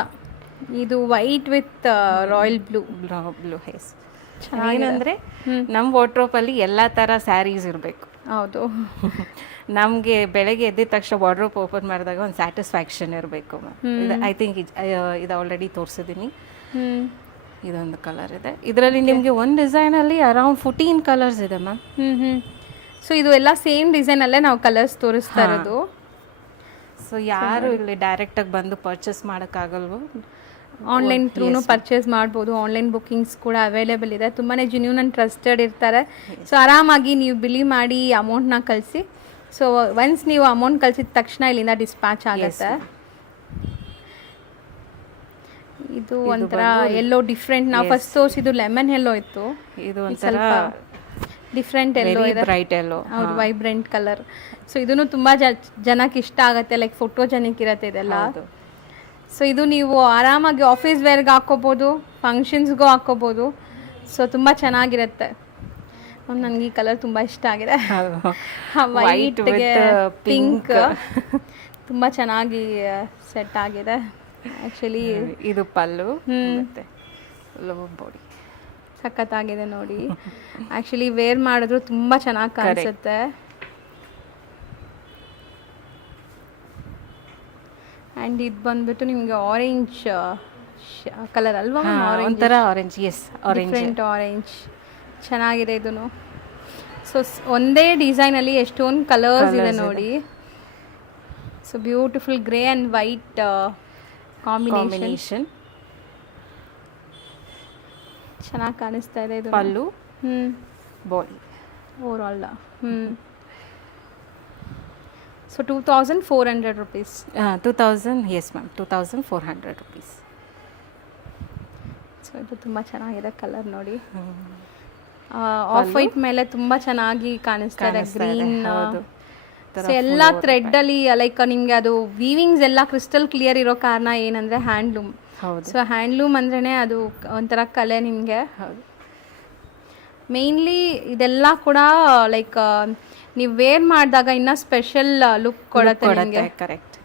ಇದು ವೈಟ್ ವಿತ್ ರಾಯಲ್ ಬ್ಲೂ ಹೇಸ್. ಏನಂದರೆ ನಮ್ಮ ವಾರ್ಡ್ರೋಬಲ್ಲಿ ಎಲ್ಲ ಥರ ಸ್ಯಾರೀಸ್ ಇರಬೇಕು. ಹೌದು, ನಮಗೆ ಬೆಳಗ್ಗೆ ಎದ್ದಿದ ತಕ್ಷಣ ವಾರ್ಡ್ರೋಬ್ ಓಪನ್ ಮಾಡಿದಾಗ ಒಂದು ಸ್ಯಾಟಿಸ್ಫ್ಯಾಕ್ಷನ್ ಇರಬೇಕು ಮ್ಯಾಮ್. ಐ ಥಿಂಕ್ ಇದು ಆಲ್ರೆಡಿ ತೋರಿಸಿದ್ದೀನಿ. ಇದೊಂದು ಕಲರ್ ಇದೆ. ಇದರಲ್ಲಿ ನಿಮಗೆ ಒಂದು ಡಿಸೈನಲ್ಲಿ ಅರೌಂಡ್ 14 ಕಲರ್ಸ್ ಇದೆ ಮ್ಯಾಮ್. ಸೊ ಇದು ಎಲ್ಲ ಸೇಮ್ ಡಿಸೈನಲ್ಲೇ ನಾವು ಕಲರ್ಸ್ ತೋರಿಸ್ತಾ ಇರೋದು. ಸೊ ಯಾರು ಇಲ್ಲಿ ಡೈರೆಕ್ಟಾಗಿ ಬಂದು ಪರ್ಚೇಸ್ ಮಾಡೋಕ್ಕಾಗಲ್ವೋ, ಆನ್ಲೈನ್ ಥ್ರೂನು ಪರ್ಚೇಸ್ ಮಾಡ್ಬೋದು. ಆನ್ಲೈನ್ ಬುಕ್ಕಿಂಗ್ಸ್ ಕೂಡ ಅವೈಲೇಬಲ್ ಇದೆ. ತುಂಬಾ ಜೆನ್ಯೂನ್ ಆ್ಯಂಡ್ ಟ್ರಸ್ಟೆಡ್ ಇರ್ತಾರೆ. ಸೊ ಆರಾಮಾಗಿ ನೀವು ಬಿಲಿ ಮಾಡಿ ಅಮೌಂಟ್ನ ಕಳಿಸಿ. ಸೊ ಒನ್ಸ್ ನೀವು ಅಮೌಂಟ್ ಕಳಿಸಿದ ತಕ್ಷಣ ಇಲ್ಲಿಂದ ಡಿಸ್ಪ್ಯಾಚ್ ಆಗುತ್ತೆ. ಇದು ಒಂಥರ ಎಲ್ಲೋ ಡಿಫ್ರೆಂಟ್. ನಾವು ಫಸ್ಟ್ ತೋರಿಸಿದ್ದು ಲೆಮನ್ ಎಲ್ಲೋ ಇತ್ತು, ಇದು ಒಂಥರ ಡಿಫ್ರೆಂಟ್ ಎಲ್ಲೋ ಇದೆ, ಬ್ರೈಟ್ ಎಲ್ಲೋ. ಹೌದು, ವೈಬ್ರೆಂಟ್ ಕಲರ್. ಸೊ ಇದನ್ನು ತುಂಬ ಜನಕ್ಕೆ ಇಷ್ಟ ಆಗುತ್ತೆ, ಲೈಕ್ ಫೋಟೋಜೆನಿಕ್ ಇರುತ್ತೆ ಇದೆಲ್ಲ. ಸೊ ಇದು ನೀವು ಆರಾಮಾಗಿ ಆಫೀಸ್ ವೇರ್ಗೆ ಹಾಕೋಬೋದು, ಫಂಕ್ಷನ್ಸ್ಗೂ ಹಾಕೋಬೋದು. ಸೊ ತುಂಬ ಚೆನ್ನಾಗಿರುತ್ತೆ. ನನಗೆ ಈ ಕಲರ್ ತುಂಬ ಇಷ್ಟ ಆಗಿದೆ. ವೈಟ್ಗೆ ಪಿಂಕ್ ತುಂಬ ಚೆನ್ನಾಗಿ ಸೆಟ್ ಆಗಿದೆ ಆ್ಯಕ್ಚುಲಿ. ಇದು ಪಲ್ಲು ಮತ್ತೆ ಬಾಡಿ ಸಖತ್ತಾಗಿದೆ ನೋಡಿ. ಆ್ಯಕ್ಚುಲಿ ವೇರ್ ಮಾಡಿದ್ರು ತುಂಬ ಚೆನ್ನಾಗಿ ಕಾಣಿಸುತ್ತೆ. ಆ್ಯಂಡ್ ಇದು ಬಂದ್ಬಿಟ್ಟು ನಿಮಗೆ ಆರೆಂಜ್ ಕಲರ್ ಅಲ್ವಾ? ಒಂಥರ ಆರೆಂಜ್, ಎಸ್, ಡಿಫ್ರೆಂಟ್ ಆರೆಂಜ್ ಚೆನ್ನಾಗಿದೆ ಇದೂ. ಸೊ ಒಂದೇ ಡಿಸೈನಲ್ಲಿ ಎಷ್ಟೊಂದು ಕಲರ್ಸ್ ಇದೆ ನೋಡಿ. So beautiful grey and white combination ಚೆನ್ನಾಗಿ ಕಾಣಿಸ್ತಾ ಇದೆ ಇದು. Pallu, body overall. So 2400 rupees. 2000, yes ma'am, 2400 rupees. So ಇದು ತುಂಬ ಚೆನ್ನಾಗಿದೆ ಕಲರ್ ನೋಡಿ. ಆಫ್ ವೈಟ್ ಮೇಲೆ ತುಂಬ ಚೆನ್ನಾಗಿ ಕಾಣಿಸ್ತಾ ಇದೆ, ಗ್ರೀನ್. ಸೊ ಎಲ್ಲ ಥ್ರೆಡ್ಡಲ್ಲಿ ಲೈಕ್ ನಿಮಗೆ ಅದು ವೀವಿಂಗ್ಸ್ ಎಲ್ಲ ಕ್ರಿಸ್ಟಲ್ ಕ್ಲಿಯರ್ ಇರೋ ಕಾರಣ ಏನಂದರೆ ಹ್ಯಾಂಡ್ಲೂಮ್. ಸೊ ಹ್ಯಾಂಡ್ಲೂಮ್ ಅಂದ್ರೇ ಅದು ಒಂಥರ ಕಲೆ ನಿಮಗೆ. ಮೇನ್ಲಿ ಇದೆಲ್ಲ ಕೂಡ ಲೈಕ್ ನೀವು ವೇರ್ ಮಾಡಿದಾಗ ಇನ್ನೂ ಸ್ಪೆಷಲ್ ಲುಕ್ ಕೊಡುತ್ತೆ ನಿಮಗೆ. ಕರೆಕ್ಟ್.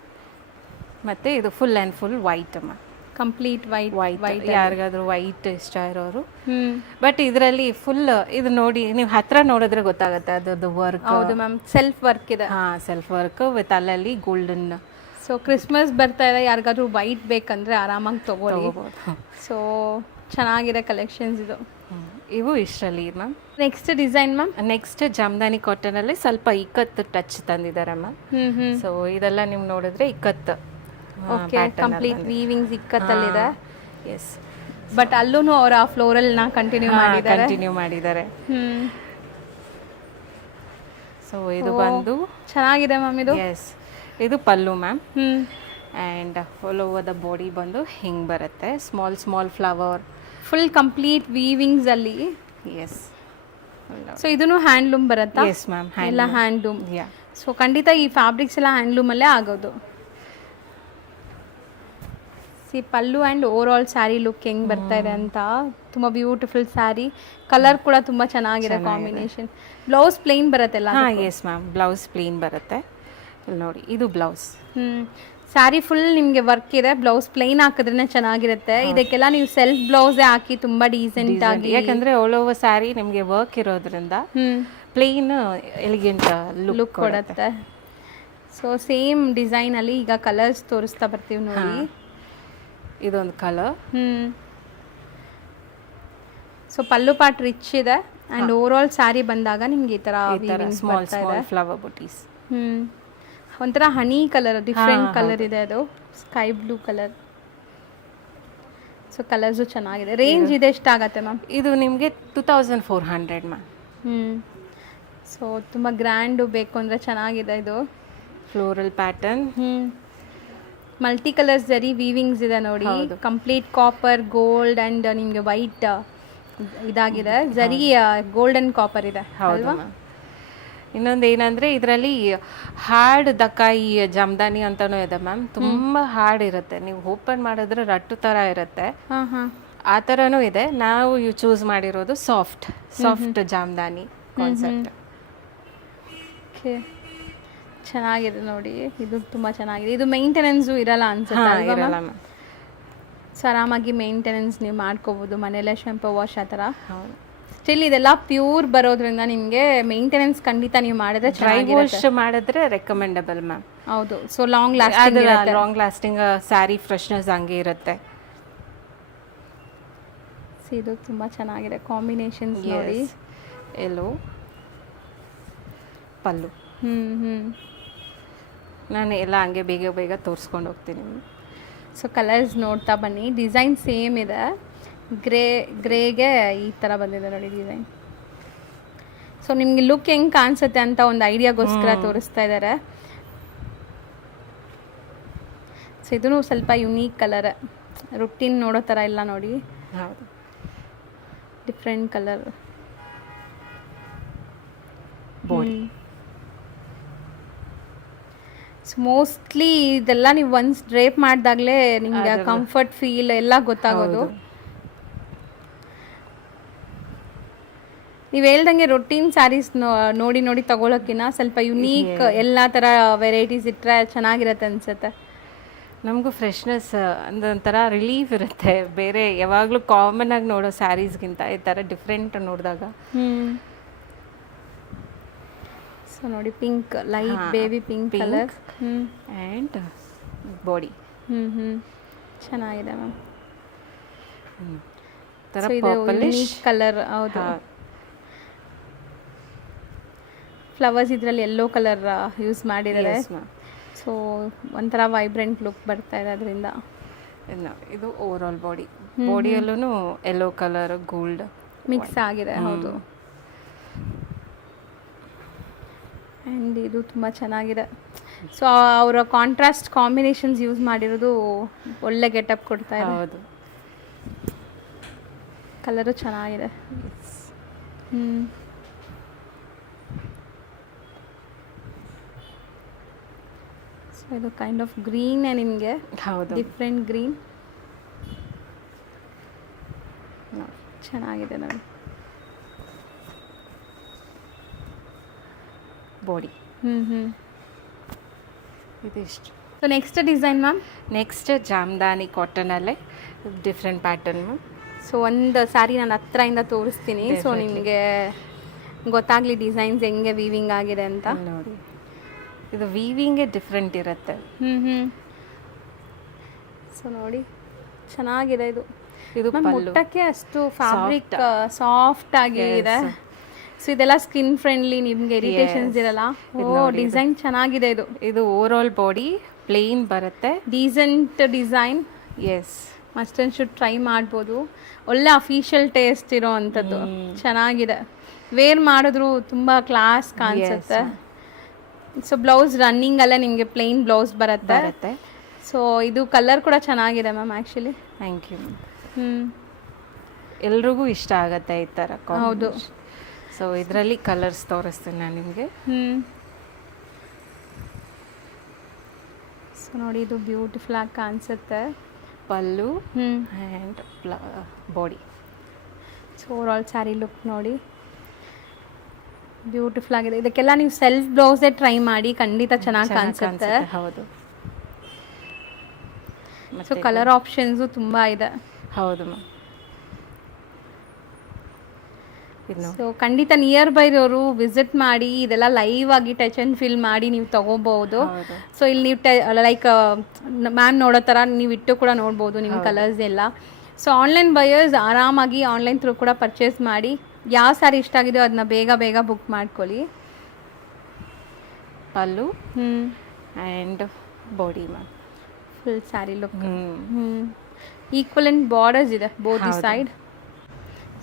ಮತ್ತು ಇದು ಫುಲ್ ಆ್ಯಂಡ್ ಫುಲ್ ವೈಟ್ ಅಮ್ಮ, ಕಂಪ್ಲೀಟ್ ವೈಟ್. ಯಾರಿಗಾದ್ರೂ ವೈಟ್ ಇಷ್ಟ ಇರೋರು. ಬಟ್ ಇದರಲ್ಲಿ ಫುಲ್ ಇದು ನೋಡಿ, ನೀವು ಹತ್ರ ನೋಡಿದ್ರೆ ಗೊತ್ತಾಗುತ್ತೆ ಅದ್ರದ್ದು ವರ್ಕ್. ಹೌದು ಮ್ಯಾಮ್, ಸೆಲ್ಫ್ ವರ್ಕ್ ಇದೆ. ಸೆಲ್ಫ್ ವರ್ಕ್ ವಿತ್ ಅಲ್ಲಲ್ಲಿ ಗೋಲ್ಡನ್. ಸೊ ಕ್ರಿಸ್ಮಸ್ ಬರ್ತಾ ಇದೆ, ಯಾರಿಗಾದ್ರೂ ವೈಟ್ ಬೇಕಂದ್ರೆ ಆರಾಮಾಗಿ ತಗೋಬೋದು. ಸೊ ಚೆನ್ನಾಗಿದೆ ಕಲೆಕ್ಷನ್ಸ್ ಇದು. ಇವು ಇಷ್ಟರಲ್ಲಿ ma'am. Next design ma'am, next Jamdani ಕಾಟನಲ್ಲಿ ಸ್ವಲ್ಪ ಇಕ್ಕತ್ತು ಟಚ್ ತಂದಿದ್ದಾರೆ ಮ್ಯಾಮ್. ಸೊ ಇದೆಲ್ಲ ನೀವು ನೋಡಿದ್ರೆ ಇಕ್ಕತ್ತು. ಓಕೆ, ಕಂಪ್ಲೀಟ್ ವೀವಿಂಗ್ಸ್ ಇಕ್ಕತ್ತಲ್ಲಿದೆ. ಎಸ್, ಬಟ್ ಅಲ್ಲೂ ಅವರ ಫ್ಲೋರಲ್ನ ಕಂಟಿನ್ಯೂ ಮಾಡಿದ್ದಾರೆ. ಸೊ ಇದು ಬಂದು ಚೆನ್ನಾಗಿದೆ ಮ್ಯಾಮ್ ಇದು. ಎಸ್, ಇದು pallu ma'am. And all over the body ಬಂದು ಹಿಂಗೆ ಬರುತ್ತೆ, small flower, full complete weavings ಅಲ್ಲಿ. ಎಸ್. ಸೊ ಇದನ್ನು ಹ್ಯಾಂಡ್ಲೂಮ್ ಬರುತ್ತಾ? ಎಸ್ ಮ್ಯಾಮ್, ಎಲ್ಲ ಹ್ಯಾಂಡ್ಲೂಮ್. ಯಾ. ಸೊ ಖಂಡಿತ ಈ ಫ್ಯಾಬ್ರಿಕ್ಸ್ ಎಲ್ಲ ಹ್ಯಾಂಡ್ಲೂಮಲ್ಲೇ ಆಗೋದು. See pallu and over all sari look ಹೆಂಗೆ ಬರ್ತಾ ಇದೆ ಅಂತ. ತುಂಬ ಬ್ಯೂಟಿಫುಲ್ ಸ್ಯಾರಿ, ಕಲರ್ ಕೂಡ ತುಂಬ ಚೆನ್ನಾಗಿದೆ ಕಾಂಬಿನೇಷನ್. ಬ್ಲೌಸ್ ಪ್ಲೇನ್ ಬರುತ್ತೆಲ್ಲ? ಎಸ್ ಮ್ಯಾಮ್, ಬ್ಲೌಸ್ ಪ್ಲೇನ್ ಬರುತ್ತೆ. ಇಲ್ಲಿ ನೋಡಿ, ಇದು ಬ್ಲೌಸ್. ಸ್ಯಾರಿ ಫುಲ್ ನಿಮಗೆ ವರ್ಕ್ ಇದೆ, ಬ್ಲೌಸ್ ಪ್ಲೇನ್ ಹಾಕಿದ್ರೆ ಚೆನ್ನಾಗಿರುತ್ತೆ. ಇದಕ್ಕೆಲ್ಲ ನೀವು ಸೆಲ್ಫ್ ಬ್ಲೌಸೇ ಹಾಕಿ ತುಂಬ ಡೀಸೆಂಟ್ ಆಗಿ, ಯಾಕಂದ್ರೆ ಆಲ್ ಓವರ್ ಸ್ಯಾರಿ ನಿಮಗೆ ವರ್ಕ್ ಇರೋದ್ರಿಂದ ಪ್ಲೇನ್ ಎಲಿಗೆಂಟ್ ಲುಕ್ ಕೊಡುತ್ತೆ. ಸೊ ಸೇಮ್ ಡಿಸೈನಲ್ಲಿ ಈಗ ಕಲರ್ಸ್ ತೋರಿಸ್ತಾ ಬರ್ತೀವಿ ನೋಡಿ. ಇದೊಂದು ಕಲರ್. ಸೊ ಪಲ್ಲು ಪಾರ್ಟ್ ರಿಚ್ ಇದೆ ಆ್ಯಂಡ್ ಓವರ್ ಆಲ್ ಸ್ಯಾರಿ ಬಂದಾಗ ನಿಮ್ಗೆ ಈ ಥರ ಸ್ಮಾಲ್ ಫ್ಲವರ್ ಬುಟೀಸ್. ಒಂಥರ ಹನಿ ಕಲರ್, ಡಿಫ್ರೆಂಟ್ ಕಲರ್ ಇದೆ ಅದು, sky blue colour. So colours ಚೆನ್ನಾಗಿದೆ. ರೇಂಜ್ ಇದೆ ಎಷ್ಟಾಗತ್ತೆ ಮ್ಯಾಮ್? ಇದು ನಿಮಗೆ 2400 ಮ್ಯಾಮ್. ಸೊ ತುಂಬ ಗ್ರ್ಯಾಂಡು ಬೇಕು ಅಂದರೆ ಚೆನ್ನಾಗಿದೆ ಇದು. Floral pattern. ಮಲ್ಟಿ ಕಲರ್ಸ್ ಜರಿ ವೀವಿಂಗ್ಸ್ ಇದೆ ನೋಡಿ. ಕಂಪ್ಲೀಟ್ ಕಾಪರ್, ಗೋಲ್ಡ್ ಆ್ಯಂಡ್ ನಿಮಗೆ ವೈಟ್ ಇದಾಗಿದೆ. ಜರಿ ಗೋಲ್ಡನ್ ಕಾಪರ್ ಇದೆ ಅಲ್ವಾ? ಇನ್ನೊಂದು ಏನಂದರೆ ಇದರಲ್ಲಿ ಹಾರ್ಡ್ ದಕಾಯಿ ಜಾಮ್ದಾನಿ ಅಂತಲೂ ಇದೆ ಮ್ಯಾಮ್. ತುಂಬ ಹಾರ್ಡ್ ಇರುತ್ತೆ, ನೀವು ಓಪನ್ ಮಾಡಿದ್ರೆ ರಟ್ಟು ಥರ ಇರುತ್ತೆ, ಆ ಥರನೂ ಇದೆ. ನಾವು ಚೂಸ್ ಮಾಡಿರೋದು ಸಾಫ್ಟ್ ಜಾಮ್ದಾನಿ ಕಾನ್ಸೆಪ್ಟ್. ಓಕೆ, ಚೆನ್ನಾಗಿದೆ ನೋಡಿ. ಇದು ತುಂಬ ಚೆನ್ನಾಗಿದೆ. ಇದು ಮೇಂಟೆನೆನ್ಸು ಇರಲ್ಲ ಅನ್ಸುತ್ತೆ? ಮ್ಯಾಮ್. ಸೊ ಆರಾಮಾಗಿ ಮೇಂಟೆನೆನ್ಸ್ ನೀವು ಮಾಡ್ಕೋಬೋದು ಮನೆಯಲ್ಲೇ, ಶಾಂಪು ವಾಶ್ ಆ ಥರ. ಸ್ಟಿಲ್ ಇದೆಲ್ಲ ಪ್ಯೂರ್ ಬರೋದ್ರಿಂದ ನಿಮಗೆ ಮೇಂಟೆನೆನ್ಸ್ ಖಂಡಿತ ನೀವು ಮಾಡಿದ್ರೆ ಡ್ರೈ ವಾಶ್ ಮಾಡಿದ್ರೆ ರೆಕಮೆಂಡಬಲ್ ಮ್ಯಾಮ್. ಹೌದು. So long lasting sari freshness ಹಂಗೆ ಇರುತ್ತೆ. ಇದು ತುಂಬ ಚೆನ್ನಾಗಿದೆ ಕಾಂಬಿನೇಷನ್ಸ್ ನೋಡಿ. ಎಲ್ಲೋ ಪಲ್ಲು. ನಾನು ಎಲ್ಲ ಹಂಗೆ ಬೇಗ ತೋರಿಸ್ಕೊಂಡು ಹೋಗ್ತೀನಿ. ಸೊ ಕಲರ್ಸ್ ನೋಡ್ತಾ ಬನ್ನಿ. ಡಿಸೈನ್ ಸೇಮ್ ಇದೆ, ಗ್ರೇಗೆ ಈ ಥರ ಬಂದಿದೆ ನೋಡಿ ಡಿಸೈನ್. ಸೊ ನಿಮಗೆ ಲುಕ್ ಹೆಂಗೆ ಕಾಣಿಸುತ್ತೆ ಅಂತ ಒಂದು ಐಡಿಯಾಗೋಸ್ಕರ ತೋರಿಸ್ತಾ ಇದ್ದಾರೆ. ಸೊ ಇದೂ ಸ್ವಲ್ಪ ಯುನೀಕ್ ಕಲರ್, ರುಟೀನ್ ನೋಡೋ ಥರ ಇಲ್ಲ ನೋಡಿ. ಹೌದು, different colour. Body. So mostly ಇದೆಲ್ಲ ನೀವು ಒನ್ಸ್ ಡ್ರೇಪ್ ಮಾಡಿದಾಗಲೇ ನಿಮಗೆ ಕಂಫರ್ಟ್ ಫೀಲ್ ಎಲ್ಲ ಗೊತ್ತಾಗೋದು. ನೀವು ಹೇಳ್ದಂಗೆ ರೊಟೀನ್ ಸ್ಯಾರೀಸ್ ನೋಡಿ ನೋಡಿ ತಗೊಳಕ್ಕಿನ್ನ ಸ್ವಲ್ಪ ಯುನೀಕ್ ಎಲ್ಲ ಥರ ವೆರೈಟೀಸ್ ಇಟ್ಟರೆ ಚೆನ್ನಾಗಿರತ್ತೆ ಅನ್ಸುತ್ತೆ. ನಮಗೂ ಫ್ರೆಶ್ನೆಸ್ ಒಂಥರ ರಿಲೀಫ್ ಇರುತ್ತೆ, ಬೇರೆ ಯಾವಾಗಲೂ ಕಾಮನ್ ಆಗಿ ನೋಡೋ ಸ್ಯಾರೀಸ್ಗಿಂತ ಈ ಥರ ಡಿಫ್ರೆಂಟ್ ನೋಡಿದಾಗ. ಸೊ ನೋಡಿ pink, light baby pink colour and body ಚೆನ್ನಾಗಿದೆ ಮ್ಯಾಮ್. ಥರ ಪರ್ಪಲಿಶ್ ಕಲರ್. ಹೌದು, ಫ್ಲವರ್ಸ್ ಇದರಲ್ಲಿ ಯೆಲ್ಲೋ ಕಲರ್ ಯೂಸ್ ಮಾಡಿದ್ದಾರೆ. ಸೊ ಒಂಥರ ವೈಬ್ರೆಂಟ್ ಲುಕ್ ಬರ್ತಾ ಇದೆ ಅದರಿಂದ. ಇದು ಓವರ್ ಆಲ್ ಬಾಡಿಯಲ್ಲೂ ಯೆಲ್ಲೋ ಕಲರ್ ಗೋಲ್ಡ್ ಮಿಕ್ಸ್ ಆಗಿದೆ. ಹೌದು, ಆ್ಯಂಡ್ ಇದು ತುಂಬ ಚೆನ್ನಾಗಿದೆ. ಸೊ ಅವರ ಕಾಂಟ್ರಾಸ್ಟ್ ಕಾಂಬಿನೇಷನ್ಸ್ ಯೂಸ್ ಮಾಡಿರೋದು ಒಳ್ಳೆ ಗೆಟಪ್ ಕೊಡ್ತಾ ಇದೆ. ಹೌದು, ಕಲರು ಚೆನ್ನಾಗಿದೆ. ಸೊ ಇದು ಕೈಂಡ್ ಆಫ್ ಗ್ರೀನ್ ನಿಮಗೆ. ಹೌದು, ಡಿಫ್ರೆಂಟ್ ಗ್ರೀನ್ ಚೆನ್ನಾಗಿದೆ ನೋಡಿ. ಬಾಡಿ ಇದಿಷ್ಟು. So next design ma'am. Next Jamdani ಕಾಟನಲ್ಲೇ ಡಿಫ್ರೆಂಟ್ ಪ್ಯಾಟರ್ನ್ ಮ್ಯಾಮ್. ಸೊ ಒಂದು ಸ್ಯಾರಿ ನಾನು ಹತ್ರದಿಂದ ತೋರಿಸ್ತೀನಿ. ಸೊ ನಿಮಗೆ ಗೊತ್ತಾಗಲಿ ಡಿಸೈನ್ಸ್ ಹೆಂಗೆ ವೀವಿಂಗ್ ಆಗಿದೆ ಅಂತ. ನೋಡಿ, ಇದು ವೀವಿಂಗೇ ಡಿಫ್ರೆಂಟ್ ಇರುತ್ತೆ. ಸೊ ನೋಡಿ ಚೆನ್ನಾಗಿದೆ ಇದು. ಇದು ಮುಟ್ಟಕ್ಕೆ ಅಷ್ಟು ಫ್ಯಾಬ್ರಿಕ್ ಸಾಫ್ಟ್ ಆಗಿದೆ. ಸೊ ಇದೆಲ್ಲ ಸ್ಕಿನ್ ಫ್ರೆಂಡ್ಲಿ, ನಿಮಗೆ ಇರಿಟೇಷನ್ಸ್ ಇರಲ್ಲ. ಡಿಸೈನ್ ಚೆನ್ನಾಗಿದೆ ಇದು. ಇದು ಓವರ್ ಆಲ್ ಬಾಡಿ ಪ್ಲೇನ್ ಬರುತ್ತೆ. Decent design. Yes, must and should try ಮಾಡ್ಬೋದು. ಒಳ್ಳೆ ಅಫಿಷಿಯಲ್ ಟೇಸ್ಟ್ ಇರೋ ಅಂಥದ್ದು. ಚೆನ್ನಾಗಿದೆ, ವೇರ್ ಮಾಡಿದ್ರು ತುಂಬ ಕ್ಲಾಸ್ ಕಾಣಿಸುತ್ತೆ. ಸೊ ಬ್ಲೌಸ್ ರನ್ನಿಂಗ್ ಅಲ್ಲ ನಿಮಗೆ ಪ್ಲೇನ್ ಬ್ಲೌಸ್ ಬರುತ್ತೆ. ಸೊ ಇದು ಕಲರ್ ಕೂಡ ಚೆನ್ನಾಗಿದೆ ಮ್ಯಾಮ್ ಆ್ಯಕ್ಚುಲಿ. Thank you. ಎಲ್ರಿಗೂ ಇಷ್ಟ ಆಗುತ್ತೆ ಈ ಥರ. ಹೌದು. ಸೊ ಇದರಲ್ಲಿ ಕಲರ್ಸ್ ತೋರಿಸ್ತೀನಿ ನಾನು ನಿಮಗೆ. ಸೊ ನೋಡಿ, ಇದು ಬ್ಯೂಟಿಫುಲ್ ಆಗಿ ಕಾಣಿಸುತ್ತೆ. Pallu and body. So over all sari look ನೋಡಿ, ಬ್ಯೂಟಿಫುಲ್ ಆಗಿದೆ. ಇದಕ್ಕೆಲ್ಲ ನೀವು ಸೆಲ್ಫ್ ಬ್ಲೌಸೇ ಟ್ರೈ ಮಾಡಿ, ಖಂಡಿತ ಚೆನ್ನಾಗಿ ಕಾಣಿಸುತ್ತೆ. ಹೌದು. ಸೊ ಕಲರ್ ಆಪ್ಷನ್ಸು ತುಂಬ ಇದೆ. ಹೌದು ಮ್ಯಾಮ್. ಸೊ ಖಂಡಿತ ನಿಯರ್ ಬೈದವರು ವಿಸಿಟ್ ಮಾಡಿ ಇದೆಲ್ಲ ಲೈವ್ ಆಗಿ ಟಚ್ ಆ್ಯಂಡ್ ಫೀಲ್ ಮಾಡಿ ನೀವು ತಗೋಬಹುದು. ಸೊ ಇಲ್ಲಿ ನೀವು ಲೈಕ್ ಮ್ಯಾಮ್ ನೋಡೋ ಥರ ನೀವು ಇಟ್ಟು ಕೂಡ ನೋಡ್ಬೋದು ನಿಮ್ಮ ಕಲರ್ಸ್ ಎಲ್ಲ. ಸೊ ಆನ್ಲೈನ್ ಬಯರ್ಸ್ ಆರಾಮಾಗಿ ಆನ್ಲೈನ್ ಥ್ರೂ ಕೂಡ ಪರ್ಚೇಸ್ ಮಾಡಿ, ಯಾವ ಸ್ಯಾರಿ ಇಷ್ಟ ಆಗಿದೆಯೋ ಅದನ್ನ ಬೇಗ ಬೇಗ ಬುಕ್ ಮಾಡ್ಕೊಳ್ಳಿ. Pallu and body ma'am, full sari look. Equivalent borders ಇದೆ ಬೋತ್ ದಿ ಸೈಡ್.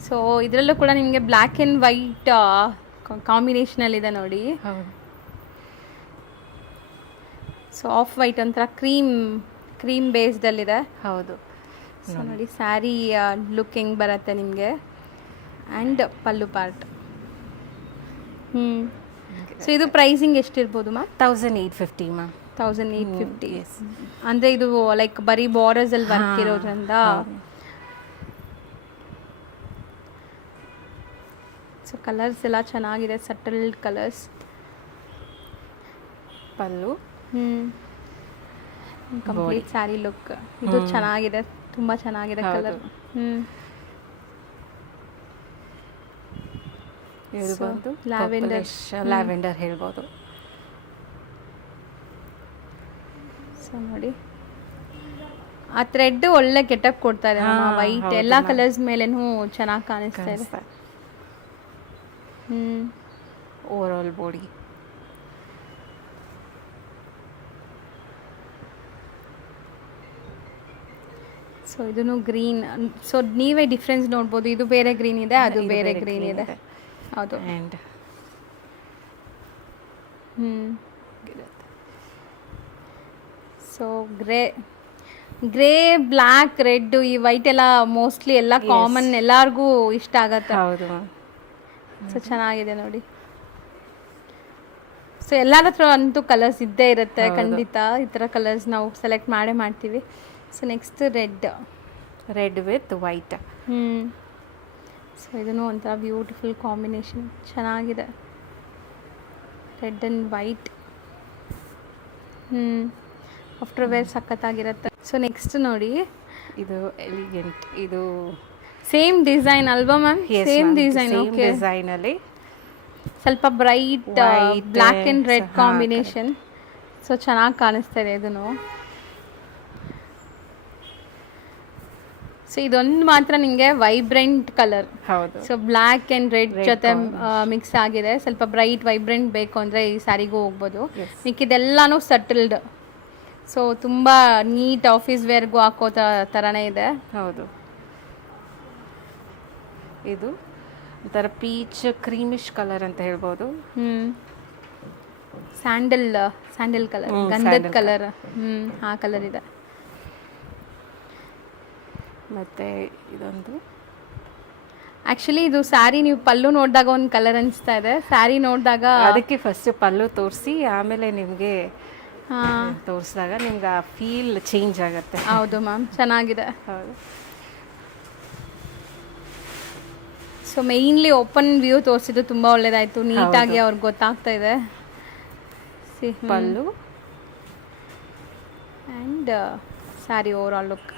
ಸೊ ಇದರಲ್ಲೂ ಕೂಡ ನಿಮಗೆ ಬ್ಲ್ಯಾಕ್ ಆ್ಯಂಡ್ ವೈಟ್ ಕಾಂಬಿನೇಷನಲ್ಲಿದೆ ನೋಡಿ. ಸೊ ಆಫ್ ವೈಟ್ ಒಂಥರ ಕ್ರೀಮ್ ಬೇಸ್ಡಲ್ಲಿದೆ. ಹೌದು. ಸೊ ನೋಡಿ ಸ್ಯಾರಿ ಲುಕ್ ಹೆಂಗೆ ಬರುತ್ತೆ ನಿಮಗೆ. And pallu part. ಸೊ ಇದು ಪ್ರೈಸಿಂಗ್ ಎಷ್ಟಿರ್ಬೋದು ಮ್ಯಾಮ್? 1850 ಮ್ಯಾಮ್. 1850. ಅಂದರೆ ಇದು ಲೈಕ್ ಬರೀ ಬಾರ್ಡರ್ಸಲ್ಲಿ ವರ್ಕ್ ಇರೋದ್ರಿಂದ. ಸೊ ಕಲರ್ಸ್ ಎಲ್ಲ ಚೆನ್ನಾಗಿದೆ, subtle colours. Pallu complete sari look. ಇದು ಚೆನ್ನಾಗಿದೆ, ತುಂಬ ಚೆನ್ನಾಗಿದೆ ಕಲರ್. ಇದು ಬಂದು ಲ್ಯಾವೆಂಡರ್ ಹೇಳ್ಬೋದು. ಸೊ ನೋಡಿ ಆ ಥ್ರೆಡ್ ಒಳ್ಳೆ ಗೆಟಪ್ ಕೊಡ್ತಾ ಇದೆ. ವೈಟ್ ಎಲ್ಲ ಕಲರ್ಸ್ ಮೇಲೇನೂ ಚೆನ್ನಾಗಿ ಕಾಣಿಸ್ತಾ ಇದೆ. Over all body. ಸೊ ಇದನ್ನು ಗ್ರೀನ್. ಸೊ ನೀವೇ ಡಿಫ್ರೆನ್ಸ್ ನೋಡ್ಬೋದು, ಇದು ಬೇರೆ ಗ್ರೀನ್ ಇದೆ, ಅದು ಬೇರೆ ಗ್ರೀನ್ ಇದೆ. ಹೌದು. And so grey black red ಈ ವೈಟ್ ಎಲ್ಲ ಮೋಸ್ಟ್ಲಿ ಎಲ್ಲ ಕಾಮನ್, ಎಲ್ಲರಿಗೂ ಇಷ್ಟ ಆಗತ್ತೆ. ಹೌದು. ಸೊ ಚೆನ್ನಾಗಿದೆ ನೋಡಿ. ಸೊ ಎಲ್ಲರ ಹತ್ರ ಅಂತೂ ಕಲರ್ಸ್ ಇದ್ದೇ ಇರುತ್ತೆ ಖಂಡಿತ. ಈ ಥರ ಕಲರ್ಸ್ ನಾವು ಸೆಲೆಕ್ಟ್ ಮಾಡ್ತೀವಿ. So next red with white. So ಇದನ್ನು ಒಂಥರ ಬ್ಯೂಟಿಫುಲ್ ಕಾಂಬಿನೇಷನ್, ಚೆನ್ನಾಗಿದೆ. Red and white. After wear ಸಖತ್ತಾಗಿರುತ್ತೆ. ಸೊ ನೆಕ್ಸ್ಟ್ ನೋಡಿ, ಇದು ಎಲಿಗೆಂಟ್. ಇದು ಸೇಮ್ ಡಿಸೈನ್ ಅಲ್ವಾ ma'am? Same design. Okay, design ಅಲ್ಲಿ ಸ್ವಲ್ಪ bright black and red combination. So ಚೆನ್ನಾಗಿ ಕಾಣಿಸ್ತಾ ಇದೆ ಇದನ್ನು. ಸೊ ಇದೊಂದು ಮಾತ್ರ ನಿಮಗೆ ವೈಬ್ರೆಂಟ್ ಕಲರ್. ಹೌದು. ಸೊ ಬ್ಲ್ಯಾಕ್ ಆ್ಯಂಡ್ ರೆಡ್ ಜೊತೆ ಮಿಕ್ಸ್ ಆಗಿದೆ. ಸ್ವಲ್ಪ ಬ್ರೈಟ್ ವೈಬ್ರೆಂಟ್ ಬೇಕು ಅಂದರೆ ಈ ಸ್ಯಾರಿಗೂ ಹೋಗ್ಬೋದು. ಮಿಕ್ಕಿದೆಲ್ಲನೂ ಸಟಲ್ಡ್. ಸೊ ತುಂಬ ನೀಟ್ ಆಫೀಸ್ ವೇರ್ಗೂ ಹಾಕೋ ಥರನೇ ಇದೆ. ಹೌದು. ಇದು ಒಂಥರ ಪೀಚ್ ಕ್ರೀಮಿಶ್ ಕಲರ್ ಅಂತ ಹೇಳ್ಬೋದು. ಸ್ಯಾಂಡಲ್ ಕಲರ್, ಗಂಧದ ಕಲರ್. ಆ ಕಲರ್ ಇದೆ. ಮತ್ತು ಇದೊಂದು ಆ್ಯಕ್ಚುಲಿ ಇದು ಸ್ಯಾರಿ ನೀವು ಪಲ್ಲು ನೋಡಿದಾಗ ಒಂದು ಕಲರ್ ಅನಿಸ್ತಾ ಇದೆ, ಸ್ಯಾರಿ ನೋಡಿದಾಗ ಅದಕ್ಕೆ ಫಸ್ಟ್ ಪಲ್ಲು ತೋರಿಸಿ ಆಮೇಲೆ ನಿಮಗೆ ತೋರಿಸಿದಾಗ ನಿಮ್ಗೆ ಆ ಫೀಲ್ ಚೇಂಜ್ ಆಗುತ್ತೆ. ಹೌದು ಮ್ಯಾಮ್, ಚೆನ್ನಾಗಿದೆ. ಹೌದು. ಸೊ ಮೇಯ್ನ್ಲಿ ಓಪನ್ ವ್ಯೂ ತೋರಿಸಿದ್ದು ತುಂಬ ಒಳ್ಳೇದಾಯಿತು, ನೀಟಾಗಿ ಅವ್ರಿಗೆ ಗೊತ್ತಾಗ್ತಾ ಇದೆ. Pallu and sari over all look.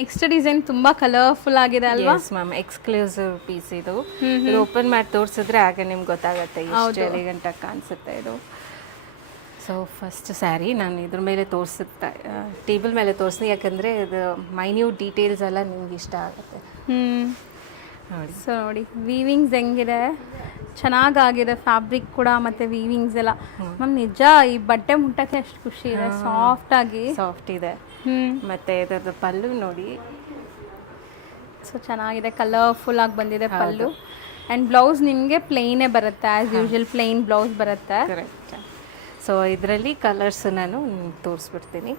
Next design ತುಂಬಾ ಕಲರ್ಫುಲ್ ಆಗಿದೆ ಅಲ್ವಾ? ಎಸ್ ಮ್ಯಾಮ್, ಎಕ್ಸ್ಕ್ಲೂಸಿವ್ ಪೀಸ್ ಇದು. ಇದು ಓಪನ್ ಮಾಡಿ ತೋರಿಸಿದ್ರೆ ಆಗ ನಿಮ್ಗೆ ಗೊತ್ತಾಗುತ್ತೆ ಎಷ್ಟು ಎಲಿಗೆಂಟ್ ಆಗಿ ಕಾಣಿಸುತ್ತೆ ಇದು. ಸೊ ಫಸ್ಟ್ ಸ್ಯಾರಿ ನಾನು ಇದ್ರ ಮೇಲೆ ತೋರಿಸುತ್ತಾ, ಟೇಬಲ್ ಮೇಲೆ ತೋರಿಸ್ತೀನಿ, ಯಾಕಂದರೆ ಇದು ಮೈನ್ಯೂಟ್ ಡೀಟೇಲ್ಸ್ ಎಲ್ಲ ನಿಮ್ಗೆ ಇಷ್ಟ ಆಗುತ್ತೆ. ನೋಡಿ. ಸೊ ನೋಡಿ ವೀವಿಂಗ್ಸ್ ಹೆಂಗಿದೆ, ಚೆನ್ನಾಗಾಗಿದೆ. ಫ್ಯಾಬ್ರಿಕ್ ಕೂಡ ಮತ್ತು ವೀವಿಂಗ್ಸ್ ಎಲ್ಲ ಮ್ಯಾಮ್ ನಿಜ ಈ ಬಟ್ಟೆ ಮುಟ್ಟಕ್ಕೆ ಎಷ್ಟು ಖುಷಿ ಇದೆ. ಸಾಫ್ಟ್ ಇದೆ. ಮತ್ತು ಇದರದ್ದು ಪಲ್ಲು ನೋಡಿ. ಸೊ ಚೆನ್ನಾಗಿದೆ, ಕಲರ್ಫುಲ್ ಆಗಿ ಬಂದಿದೆ ಪಲ್ಲು. ಆ್ಯಂಡ್ ಬ್ಲೌಸ್ ನಿಮಗೆ ಪ್ಲೇನೇ ಬರುತ್ತೆ, ಆ್ಯಸ್ ಯೂಶುವಲ್ ಪ್ಲೇನ್ ಬ್ಲೌಸ್ ಬರುತ್ತೆ. ಕರೆಕ್ಟ್. ಸೊ ಇದರಲ್ಲಿ ಕಲರ್ಸ್ ನಾನು ತೋರಿಸ್ಬಿಡ್ತೀನಿ.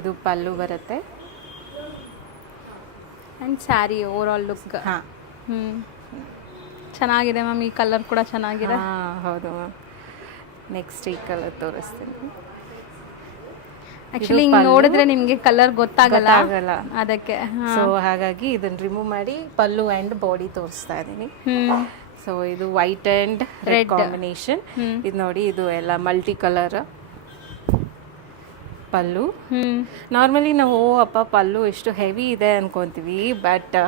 ಇದು ಪಲ್ಲು ಬರುತ್ತೆ and sari over all look. ಚೆನ್ನಾಗಿದೆ ಮ್ಯಾಮ್, ಈ ಕಲರ್ ಕೂಡ ಚೆನ್ನಾಗಿದೆ. ಹೌದು ಮ್ಯಾಮ್. ನೆಕ್ಸ್ಟ್ ಈ ಕಲರ್ ತೋರಿಸ್ತೀನಿ. ಆ್ಯಕ್ಚುಲಿ ಹಿಂಗೆ ನೋಡಿದ್ರೆ ನಿಮಗೆ ಕಲರ್ ಗೊತ್ತಾಗಲ್ಲ ಅದಕ್ಕೆ. ಸೊ ಹಾಗಾಗಿ ಇದನ್ನು ರಿಮೂವ್ ಮಾಡಿ ಪಲ್ಲು ಆ್ಯಂಡ್ ಬಾಡಿ ತೋರಿಸ್ತಾ ಇದ್ದೀನಿ. ಸೊ ಇದು ವೈಟ್ ಆ್ಯಂಡ್ ರೆಡ್ ಕಾಂಬಿನೇಷನ್. ಇದು ನೋಡಿ, ಇದು ಎಲ್ಲ ಮಲ್ಟಿ ಕಲರ್ ಪಲ್ಲು. ನಾರ್ಮಲಿ ನಾವು ಪಲ್ಲು ಎಷ್ಟು ಹೆವಿ ಇದೆ ಅನ್ಕೊಂತೀವಿ, ಬಟ್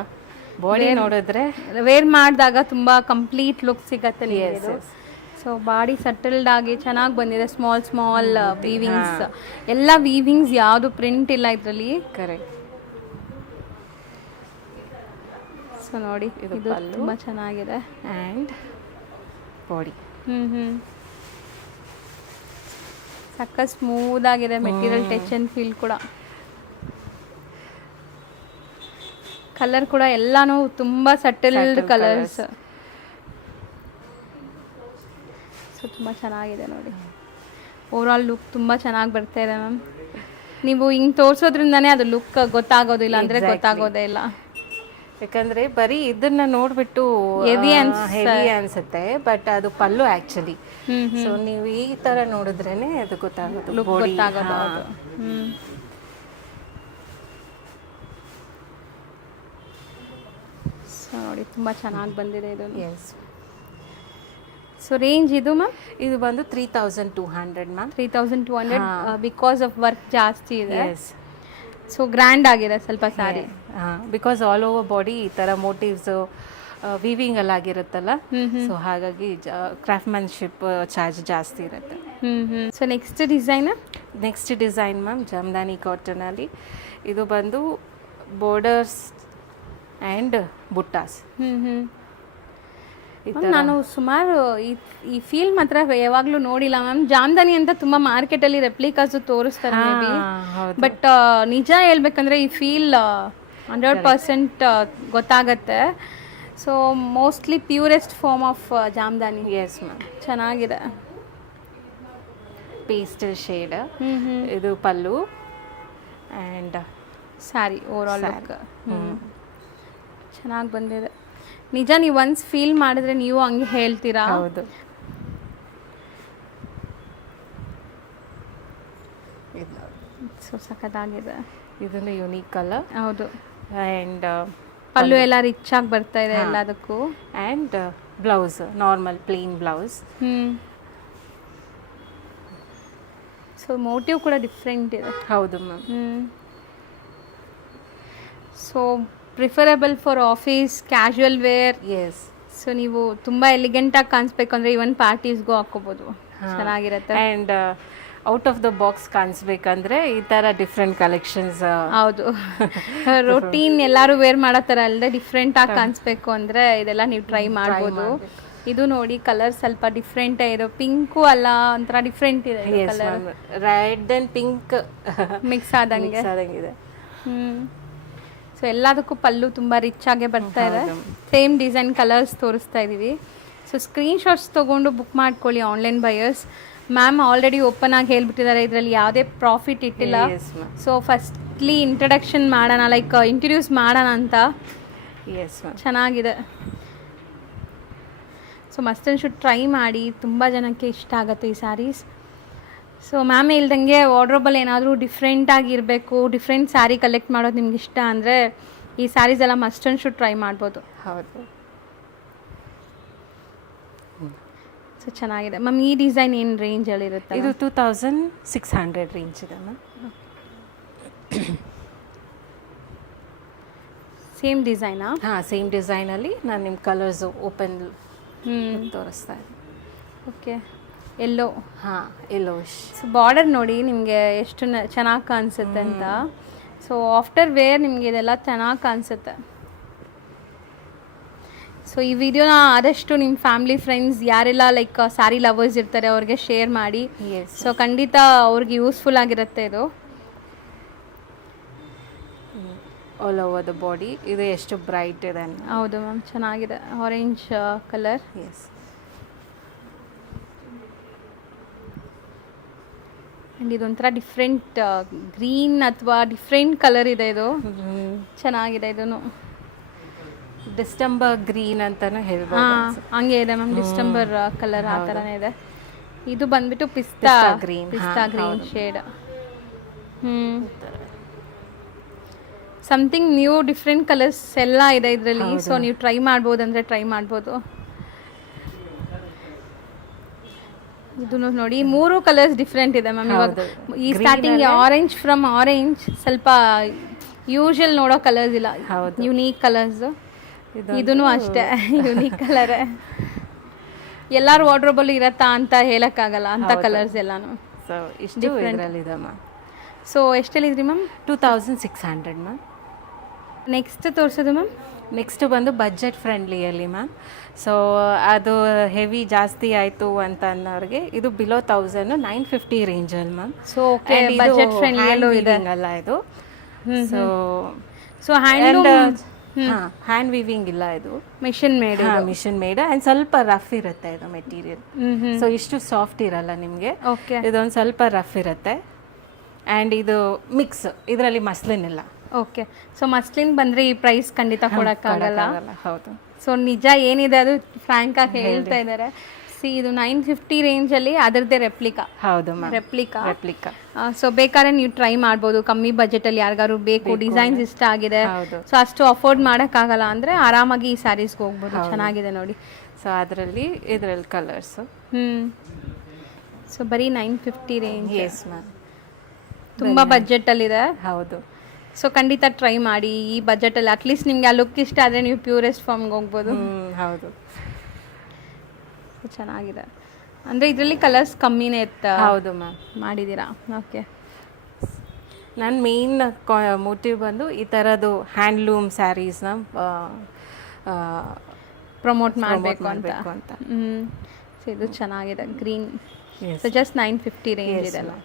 ಬಾಡಿ ನೋಡಿದ್ರೆ ವೇರ್ ಮಾಡಿದಾಗ ತುಂಬ ಕಂಪ್ಲೀಟ್ ಲುಕ್ ಸಿಗತ್ತೆ ನಿಮಗೆ. ಸೊ ಬಾಡಿ ಸಟಲ್ಡ್ ಆಗಿ ಚೆನ್ನಾಗಿ ಬಂದಿದೆ. ಸ್ಮಾಲ್ ವೀವಿಂಗ್ಸ್, ಎಲ್ಲ ವೀವಿಂಗ್ಸ್, ಯಾವುದು ಪ್ರಿಂಟ್ ಇಲ್ಲ ಇದರಲ್ಲಿ. ಕರೆಕ್ಟ್. ಸೊ ನೋಡಿ, ಇದು ತುಂಬ ಚೆನ್ನಾಗಿದೆ. ಆ್ಯಂಡ್ ಬಾಡಿ ಸಕ್ಕ ಸ್ಮೂತ್ ಆಗಿದೆ ಮೆಟೀರಿಯಲ್. ಟಚ್ ಆ್ಯಂಡ್ ಫೀಲ್ ಕೂಡ, ಕಲರ್ ಕೂಡ ಎಲ್ಲಾನು ತುಂಬ ಸಟಲ್ಡ್ ಕಲರ್ಸ್. ಸೊ ತುಂಬ ಚೆನ್ನಾಗಿದೆ ನೋಡಿ. ಓವರ್ ಆಲ್ ಲುಕ್ ತುಂಬ ಚೆನ್ನಾಗಿ ಬರ್ತಾ ಇದೆ ಮ್ಯಾಮ್. ನೀವು ಹಿಂಗೆ ತೋರಿಸೋದ್ರಿಂದನೇ ಅದು ಲುಕ್ ಗೊತ್ತಾಗೋದಿಲ್ಲ, ಅಂದರೆ ಗೊತ್ತಾಗೋದೇ ಇಲ್ಲ. ಯಾಕಂದರೆ ಬರೀ ಇದನ್ನ ನೋಡಿಬಿಟ್ಟು ಹೆವಿ ಅನ್ಸುತ್ತೆ, ಬಟ್ ಅದು ಪಲ್ಲು ಆ್ಯಕ್ಚುಲಿ. ಸೊ ನೀವು ಈ ಥರ ನೋಡಿದ್ರೇ ಅದು ಗೊತ್ತಾಗೋದು, ಲುಕ್ ಗೊತ್ತಾಗೋದು. ಸೊ ನೋಡಿ, ತುಂಬ ಚೆನ್ನಾಗಿ ಬಂದಿದೆ ಇದು. ಎಸ್. ಸೊ ರೇಂಜ್ ಇದು ಮ್ಯಾಮ್? ಇದು ಬಂದು 3200 ಮ್ಯಾಮ್. 3200 ಬಿಕಾಸ್ ಆಫ್ ವರ್ಕ್ ಜಾಸ್ತಿ ಇದೆ. ಸೊ ಗ್ರ್ಯಾಂಡ್ ಆಗಿದೆ ಸ್ವಲ್ಪ sari. Because all over body ಈ ಥರ ಮೋಟಿವ್ಸ್ ವೀವಿಂಗ್ ಅಲ್ಲಿ ಆಗಿರುತ್ತಲ್ಲ, ಸೊ ಹಾಗಾಗಿ ಕ್ರಾಫ್ಟ್ಮನ್ಶಿಪ್ ಚಾರ್ಜ್ ಜಾಸ್ತಿ ಇರುತ್ತೆ. So next design ma'am Jamdani ಕಾಟನಲ್ಲಿ. ಇದು ಬಂದು ಬೋರ್ಡರ್ಸ್ ಆ್ಯಂಡ್ ಬುಟ್ಟಾಸ್. ನಾನು ಸುಮಾರು ಈ ಫೀಲ್ ಮಾತ್ರ ಯಾವಾಗಲೂ ನೋಡಿಲ್ಲ ಮ್ಯಾಮ್. ಜಾಮ್ದಾನಿ ಅಂತ ತುಂಬ ಮಾರ್ಕೆಟಲ್ಲಿ ರೆಪ್ಲಿಕಾಸು ತೋರಿಸ್ತಾರೆ ಮೇ ಬಿ, ಬಟ್ ನಿಜ ಹೇಳ್ಬೇಕಂದ್ರೆ ಈ ಫೀಲ್ 100% ಗೊತ್ತಾಗತ್ತೆ. So mostly purest form of Jamdani. Yes ma'am, ಚೆನ್ನಾಗಿದೆ. Pastel shade. ಇದು pallu and sari over all look ಚೆನ್ನಾಗಿ ಬಂದಿದೆ. ನಿಜ ನೀವು ಒನ್ಸ್ ಫೀಲ್ ಮಾಡಿದ್ರೆ ನೀವು ಹಂಗೆ ಹೇಳ್ತೀರಾ. ಹೌದು. ಸೊ ಸಖತ್ತಾಗಿದೆ. ಇದೊಂದು ಯುನೀಕ್ ಕಲರ್. ಹೌದು. ಆ್ಯಂಡ್ ಪಲ್ಲು ಎಲ್ಲ ರಿಚ್ ಆಗಿ ಬರ್ತಾ ಇದೆ ಎಲ್ಲದಕ್ಕೂ. And blouse normal plain blouse. So motif ಕೂಡ ಡಿಫ್ರೆಂಟ್ ಇದೆ. ಹೌದು ma'am. So preferable for office casual wear. Yes. So ನೀವು ತುಂಬ ಎಲಿಗೆಂಟಾಗಿ ಕಾಣಿಸ್ಬೇಕು ಅಂದರೆ ಇವನ್ ಪಾರ್ಟೀಸ್ಗೂ ಹಾಕ್ಕೋಬೋದು, ಚೆನ್ನಾಗಿರುತ್ತೆ. And out of the box ಕಾಣಿಸ್ಬೇಕಂದ್ರೆ ಈ ಥರ ಡಿಫ್ರೆಂಟ್ ಕಲೆಕ್ಷನ್ಸ್. ಹೌದು, ರೊಟೀನ್ ಎಲ್ಲರೂ ವೇರ್ ಮಾಡೋ ಥರ ಅಲ್ಲದೆ ಡಿಫ್ರೆಂಟಾಗಿ ಕಾಣಿಸ್ಬೇಕು ಅಂದರೆ ಇದೆಲ್ಲ ನೀವು ಟ್ರೈ ಮಾಡ್ಬೋದು. ಇದು ನೋಡಿ ಕಲರ್ ಸ್ವಲ್ಪ ಡಿಫ್ರೆಂಟ್ ಇದೆ, ಪಿಂಕು ಅಲ್ಲ ಒಂಥರ ಡಿಫ್ರೆಂಟ್ ಇದೆ colour, red and pink mix ಆದಂಗೆ ಇದೆ. ಸೊ ಎಲ್ಲದಕ್ಕೂ ಪಲ್ಲು ತುಂಬ ರಿಚ್ ಆಗೇ ಬರ್ತಾ ಇದೆ. ಸೇಮ್ ಡಿಸೈನ್ ಕಲರ್ಸ್ ತೋರಿಸ್ತಾ ಇದ್ದೀವಿ. ಸೊ ಸ್ಕ್ರೀನ್ಶಾಟ್ಸ್ ತೊಗೊಂಡು ಬುಕ್ ಮಾಡ್ಕೊಳ್ಳಿ online buyers. Ma'am already open ಆಗಿ ಹೇಳ್ಬಿಟ್ಟಿದ್ದಾರೆ ಇದರಲ್ಲಿ ಯಾವುದೇ ಪ್ರಾಫಿಟ್ ಇಟ್ಟಿಲ್ಲ. ಸೊ ಫಸ್ಟ್ಲಿ ಇಂಟ್ರಡಕ್ಷನ್ ಮಾಡೋಣ, ಲೈಕ್ ಇಂಟ್ರಡ್ಯೂಸ್ ಮಾಡೋಣ ಅಂತ. ಚೆನ್ನಾಗಿದೆ. So must and should try ಮಾಡಿ, ತುಂಬ ಜನಕ್ಕೆ ಇಷ್ಟ ಆಗುತ್ತೆ ಈ ಸ್ಯಾರೀಸ್. ಸೊ ಮ್ಯಾಮ್ ಹೇಳ್ದಂಗೆ ವಾರ್ಡ್ರೋಬಲ್ ಏನಾದರೂ ಡಿಫ್ರೆಂಟಾಗಿರಬೇಕು, ಡಿಫ್ರೆಂಟ್ ಸ್ಯಾರಿ ಕಲೆಕ್ಟ್ ಮಾಡೋದು ನಿಮ್ಗೆ ಇಷ್ಟ ಅಂದರೆ ಈ ಸ್ಯಾರೀಸ್ ಎಲ್ಲ ಮಸ್ಟ್ ಆ್ಯಂಡ್ ಶುಡ್ ಟ್ರೈ ಮಾಡ್ಬೋದು. ಹೌದು. ಸೊ ಚೆನ್ನಾಗಿದೆ ಮ್ಯಾಮ್. ಈ ಡಿಸೈನ್ ಏನು ರೇಂಜಲ್ಲಿ ಇರುತ್ತೆ? ಇದು 2600 ರೇಂಜ್ ಇದೆ ಮ್ಯಾಮ್. ಸೇಮ್ ಡಿಸೈನಾ? ಹಾಂ, ಸೇಮ್ ಡಿಸೈನಲ್ಲಿ ನಾನು ನಿಮ್ಮ ಕಲರ್ಸು ಓಪನ್ ತೋರಿಸ್ತಾ ಇದ್ದೀನಿ. ಓಕೆ, ಎಲ್ಲೋ. ಹಾಂ, ಎಲ್ಲೋಶ್. ಸೊ ಬಾರ್ಡರ್ ನೋಡಿ ನಿಮಗೆ ಎಷ್ಟು ಚೆನ್ನಾಗಿ ಕಾಣಿಸುತ್ತೆ ಅಂತ. ಸೊ ಆಫ್ಟರ್ ವೇರ್ ನಿಮಗೆ ಇದೆಲ್ಲ ಚೆನ್ನಾಗಿ ಕಾಣಿಸುತ್ತೆ. ಸೊ ಈ ವಿಡಿಯೋನ ಆದಷ್ಟು ನಿಮ್ಮ ಫ್ಯಾಮಿಲಿ ಫ್ರೆಂಡ್ಸ್ ಯಾರೆಲ್ಲ ಲೈಕ್ ಸ್ಯಾರಿ ಲವರ್ಸ್ ಇರ್ತಾರೆ ಅವ್ರಿಗೆ ಶೇರ್ ಮಾಡಿ. ಸೊ ಖಂಡಿತ ಅವ್ರಿಗೆ ಯೂಸ್ಫುಲ್ ಆಗಿರುತ್ತೆ ಇದು. ಆಲ್ ಓವರ್ ದ ಬಾಡಿ ಇದು ಎಷ್ಟು ಬ್ರೈಟ್ ಇದೆ. ಹೌದು ಮ್ಯಾಮ್, ಚೆನ್ನಾಗಿದೆ. Orange colour. ಎಸ್. ಆ್ಯಂಡ್ ಇದೊಂಥರ ಡಿಫ್ರೆಂಟ್ ಗ್ರೀನ್ ಅಥವಾ ಡಿಫ್ರೆಂಟ್ ಕಲರ್ ಇದೆ. ಇದು ಚೆನ್ನಾಗಿದೆ. ಇದೂ ಡಿಸ್ಟಂಬರ್ ಗ್ರೀನ್ ಅಂತಾನು ಹೇಳ್ಬೋದು. ಹಂಗೆ ಇದೆ ಮ್ಯಾಮ್, ಡಿಸ್ಟಂಬರ್ ಕಲರ್ ಆ ಥರನೇ ಇದೆ. ಇದು ಬಂದ್ಬಿಟ್ಟು ಪಿಸ್ತಾ green shade. Something new different colours ಎಲ್ಲ ಇದೆ ಇದರಲ್ಲಿ. ಸೊ ನೀವು ಟ್ರೈ ಮಾಡ್ಬೋದು ಅಂದರೆ ಟ್ರೈ ಮಾಡ್ಬೋದು. ಇದನ್ನು ನೋಡಿ, 3 ಕಲರ್ಸ್ ಡಿಫ್ರೆಂಟ್ ಇದೆ ಮ್ಯಾಮ್. ಇವಾಗ ಈ ಸ್ಟಾರ್ಟಿಂಗ್ ಆರೆಂಜ್ ಫ್ರಮ್ ಆರೆಂಜ್ ಸ್ವಲ್ಪ ಯೂಶುವಲ್ ನೋಡೋ ಕಲರ್ಸ್ ಇಲ್ಲ, ಯುನೀಕ್ ಕಲರ್ಸ್. ಇದೂ ಅಷ್ಟೇ ಯುನೀಕ್ ಕಲರ್. ಎಲ್ಲರೂ ವಾರ್ಡ್ರೋಬಲ್ ಇರತ್ತಾ ಅಂತ ಹೇಳೋಕ್ಕಾಗಲ್ಲ ಅಂಥ ಕಲರ್ಸ್ ಎಲ್ಲಾನು. ಸೊ ಇಷ್ಟು ಡಿಫ್ರೆಂಟ್ ಇದೆ ಮ್ಯಾಮ್. ಸೊ ಎಷ್ಟಲ್ಲಿದ್ರಿ ಮ್ಯಾಮ್? 2600 ಮ್ಯಾಮ್. ನೆಕ್ಸ್ಟ್ ತೋರಿಸೋದು ಮ್ಯಾಮ್? ನೆಕ್ಸ್ಟ್ ಬಂದು ಬಜೆಟ್ ಫ್ರೆಂಡ್ಲಿಯಲ್ಲಿ ಮ್ಯಾಮ್. ಸೊ ಅದು ಹೆವಿ ಜಾಸ್ತಿ ಆಯಿತು ಅಂತ ಅನ್ನೋರಿಗೆ ಇದು ಬಿಲೋ 1000 950 ರೇಂಜಲ್ಲಿ ಮ್ಯಾಮ್. ಸೊ ಬಜೆಟ್ ಫ್ರೆಂಡ್ಲಿಯಲ್ಲೂ ಇದೆ ಅಲ್ಲ ಇದು. ಸೊ ಹ್ಯಾಂಡ್ ವೀವಿಂಗ್ ಇಲ್ಲ, ಇದು machine made. Machine made and ಸ್ವಲ್ಪ ರಫ್ ಇರುತ್ತೆ ಇದು ಮೆಟೀರಿಯಲ್. ಸೊ ಇಷ್ಟು ಸಾಫ್ಟ್ ಇರಲ್ಲ ನಿಮಗೆ, ಇದೊಂದು ಸ್ವಲ್ಪ ರಫ್ ಇರುತ್ತೆ. ಆ್ಯಂಡ್ ಇದು ಮಿಕ್ಸ್, ಇದರಲ್ಲಿ ಮಸ್ಲಿನ್ ಇಲ್ಲ. ಓಕೆ, ಸೊ ಮಸ್ಲಿನ್ ಬಂದರೆ ಈ ಪ್ರೈಸ್ ಖಂಡಿತ ಕೊಡೋಕ್ಕಾಗಲ್ಲ. ಹೌದು. ಸೊ ನಿಜ ಏನಿದೆ ಅದು ಫ್ರ್ಯಾಂಕ್ ಆಗಿ ಹೇಳ್ತಾ ಇದ್ದಾರೆ. ಇದು 950 ರೇಂಜಲ್ಲಿ ಅದರದ್ದೇ ರೆಪ್ಲಿಕಾ. ಹೌದು, ರೆಪ್ಲಿಕಾ. ಸೊ ಬೇಕಾದ್ರೆ ನೀವು ಟ್ರೈ ಮಾಡ್ಬೋದು ಕಮ್ಮಿ ಬಜೆಟಲ್ಲಿ. ಯಾರಿಗಾರು ಬೇಕು, ಡಿಸೈನ್ಸ್ ಇಷ್ಟ ಆಗಿದೆ, ಸೊ ಅಷ್ಟು ಅಫೋರ್ಡ್ ಮಾಡೋಕ್ಕಾಗಲ್ಲ ಅಂದರೆ ಆರಾಮಾಗಿ ಈ ಸ್ಯಾರೀಸ್ಗೆ ಹೋಗ್ಬೋದು. ಚೆನ್ನಾಗಿದೆ ನೋಡಿ. ಸೊ ಇದರಲ್ಲಿ ಕಲರ್ಸು. ಸೊ ಬರೀ 950 ರೇಂಜ್. ಎಸ್ ಮ್ಯಾಮ್, ತುಂಬ ಬಜೆಟಲ್ಲಿದೆ. ಹೌದು. ಸೊ ಖಂಡಿತ ಟ್ರೈ ಮಾಡಿ ಈ ಬಜೆಟಲ್ಲಿ. ಅಟ್ಲೀಸ್ಟ್ ನಿಮ್ಗೆ ಆ ಲುಕ್ ಇಷ್ಟ ಆದರೆ ನೀವು ಪ್ಯೂರೆಸ್ಟ್ ಫಾರ್ಮ್ಗೆ ಹೋಗ್ಬೋದು. ಹೌದು, ಚೆನ್ನಾಗಿದೆ. ಅಂದರೆ ಇದರಲ್ಲಿ ಕಲರ್ಸ್ ಕಮ್ಮಿನೇ ಇತ್ತು. ಹೌದು ಮ್ಯಾಮ್, ಮಾಡಿದ್ದೀರಾ? ಓಕೆ. ನನ್ನ ಮೇನ್ ಮೋಟಿವ್ ಬಂದು ಈ ಥರದ್ದು ಹ್ಯಾಂಡ್ಲೂಮ್ ಸ್ಯಾರೀಸ್ನ ಪ್ರಮೋಟ್ ಮಾಡಬೇಕು ಅಂತ. ಸೊ ಇದು ಚೆನ್ನಾಗಿದೆ, ಗ್ರೀನ್. ಸೊ ಜಸ್ಟ್ 950 ರೇಂಜ್ ಇದೆಲ್ಲ.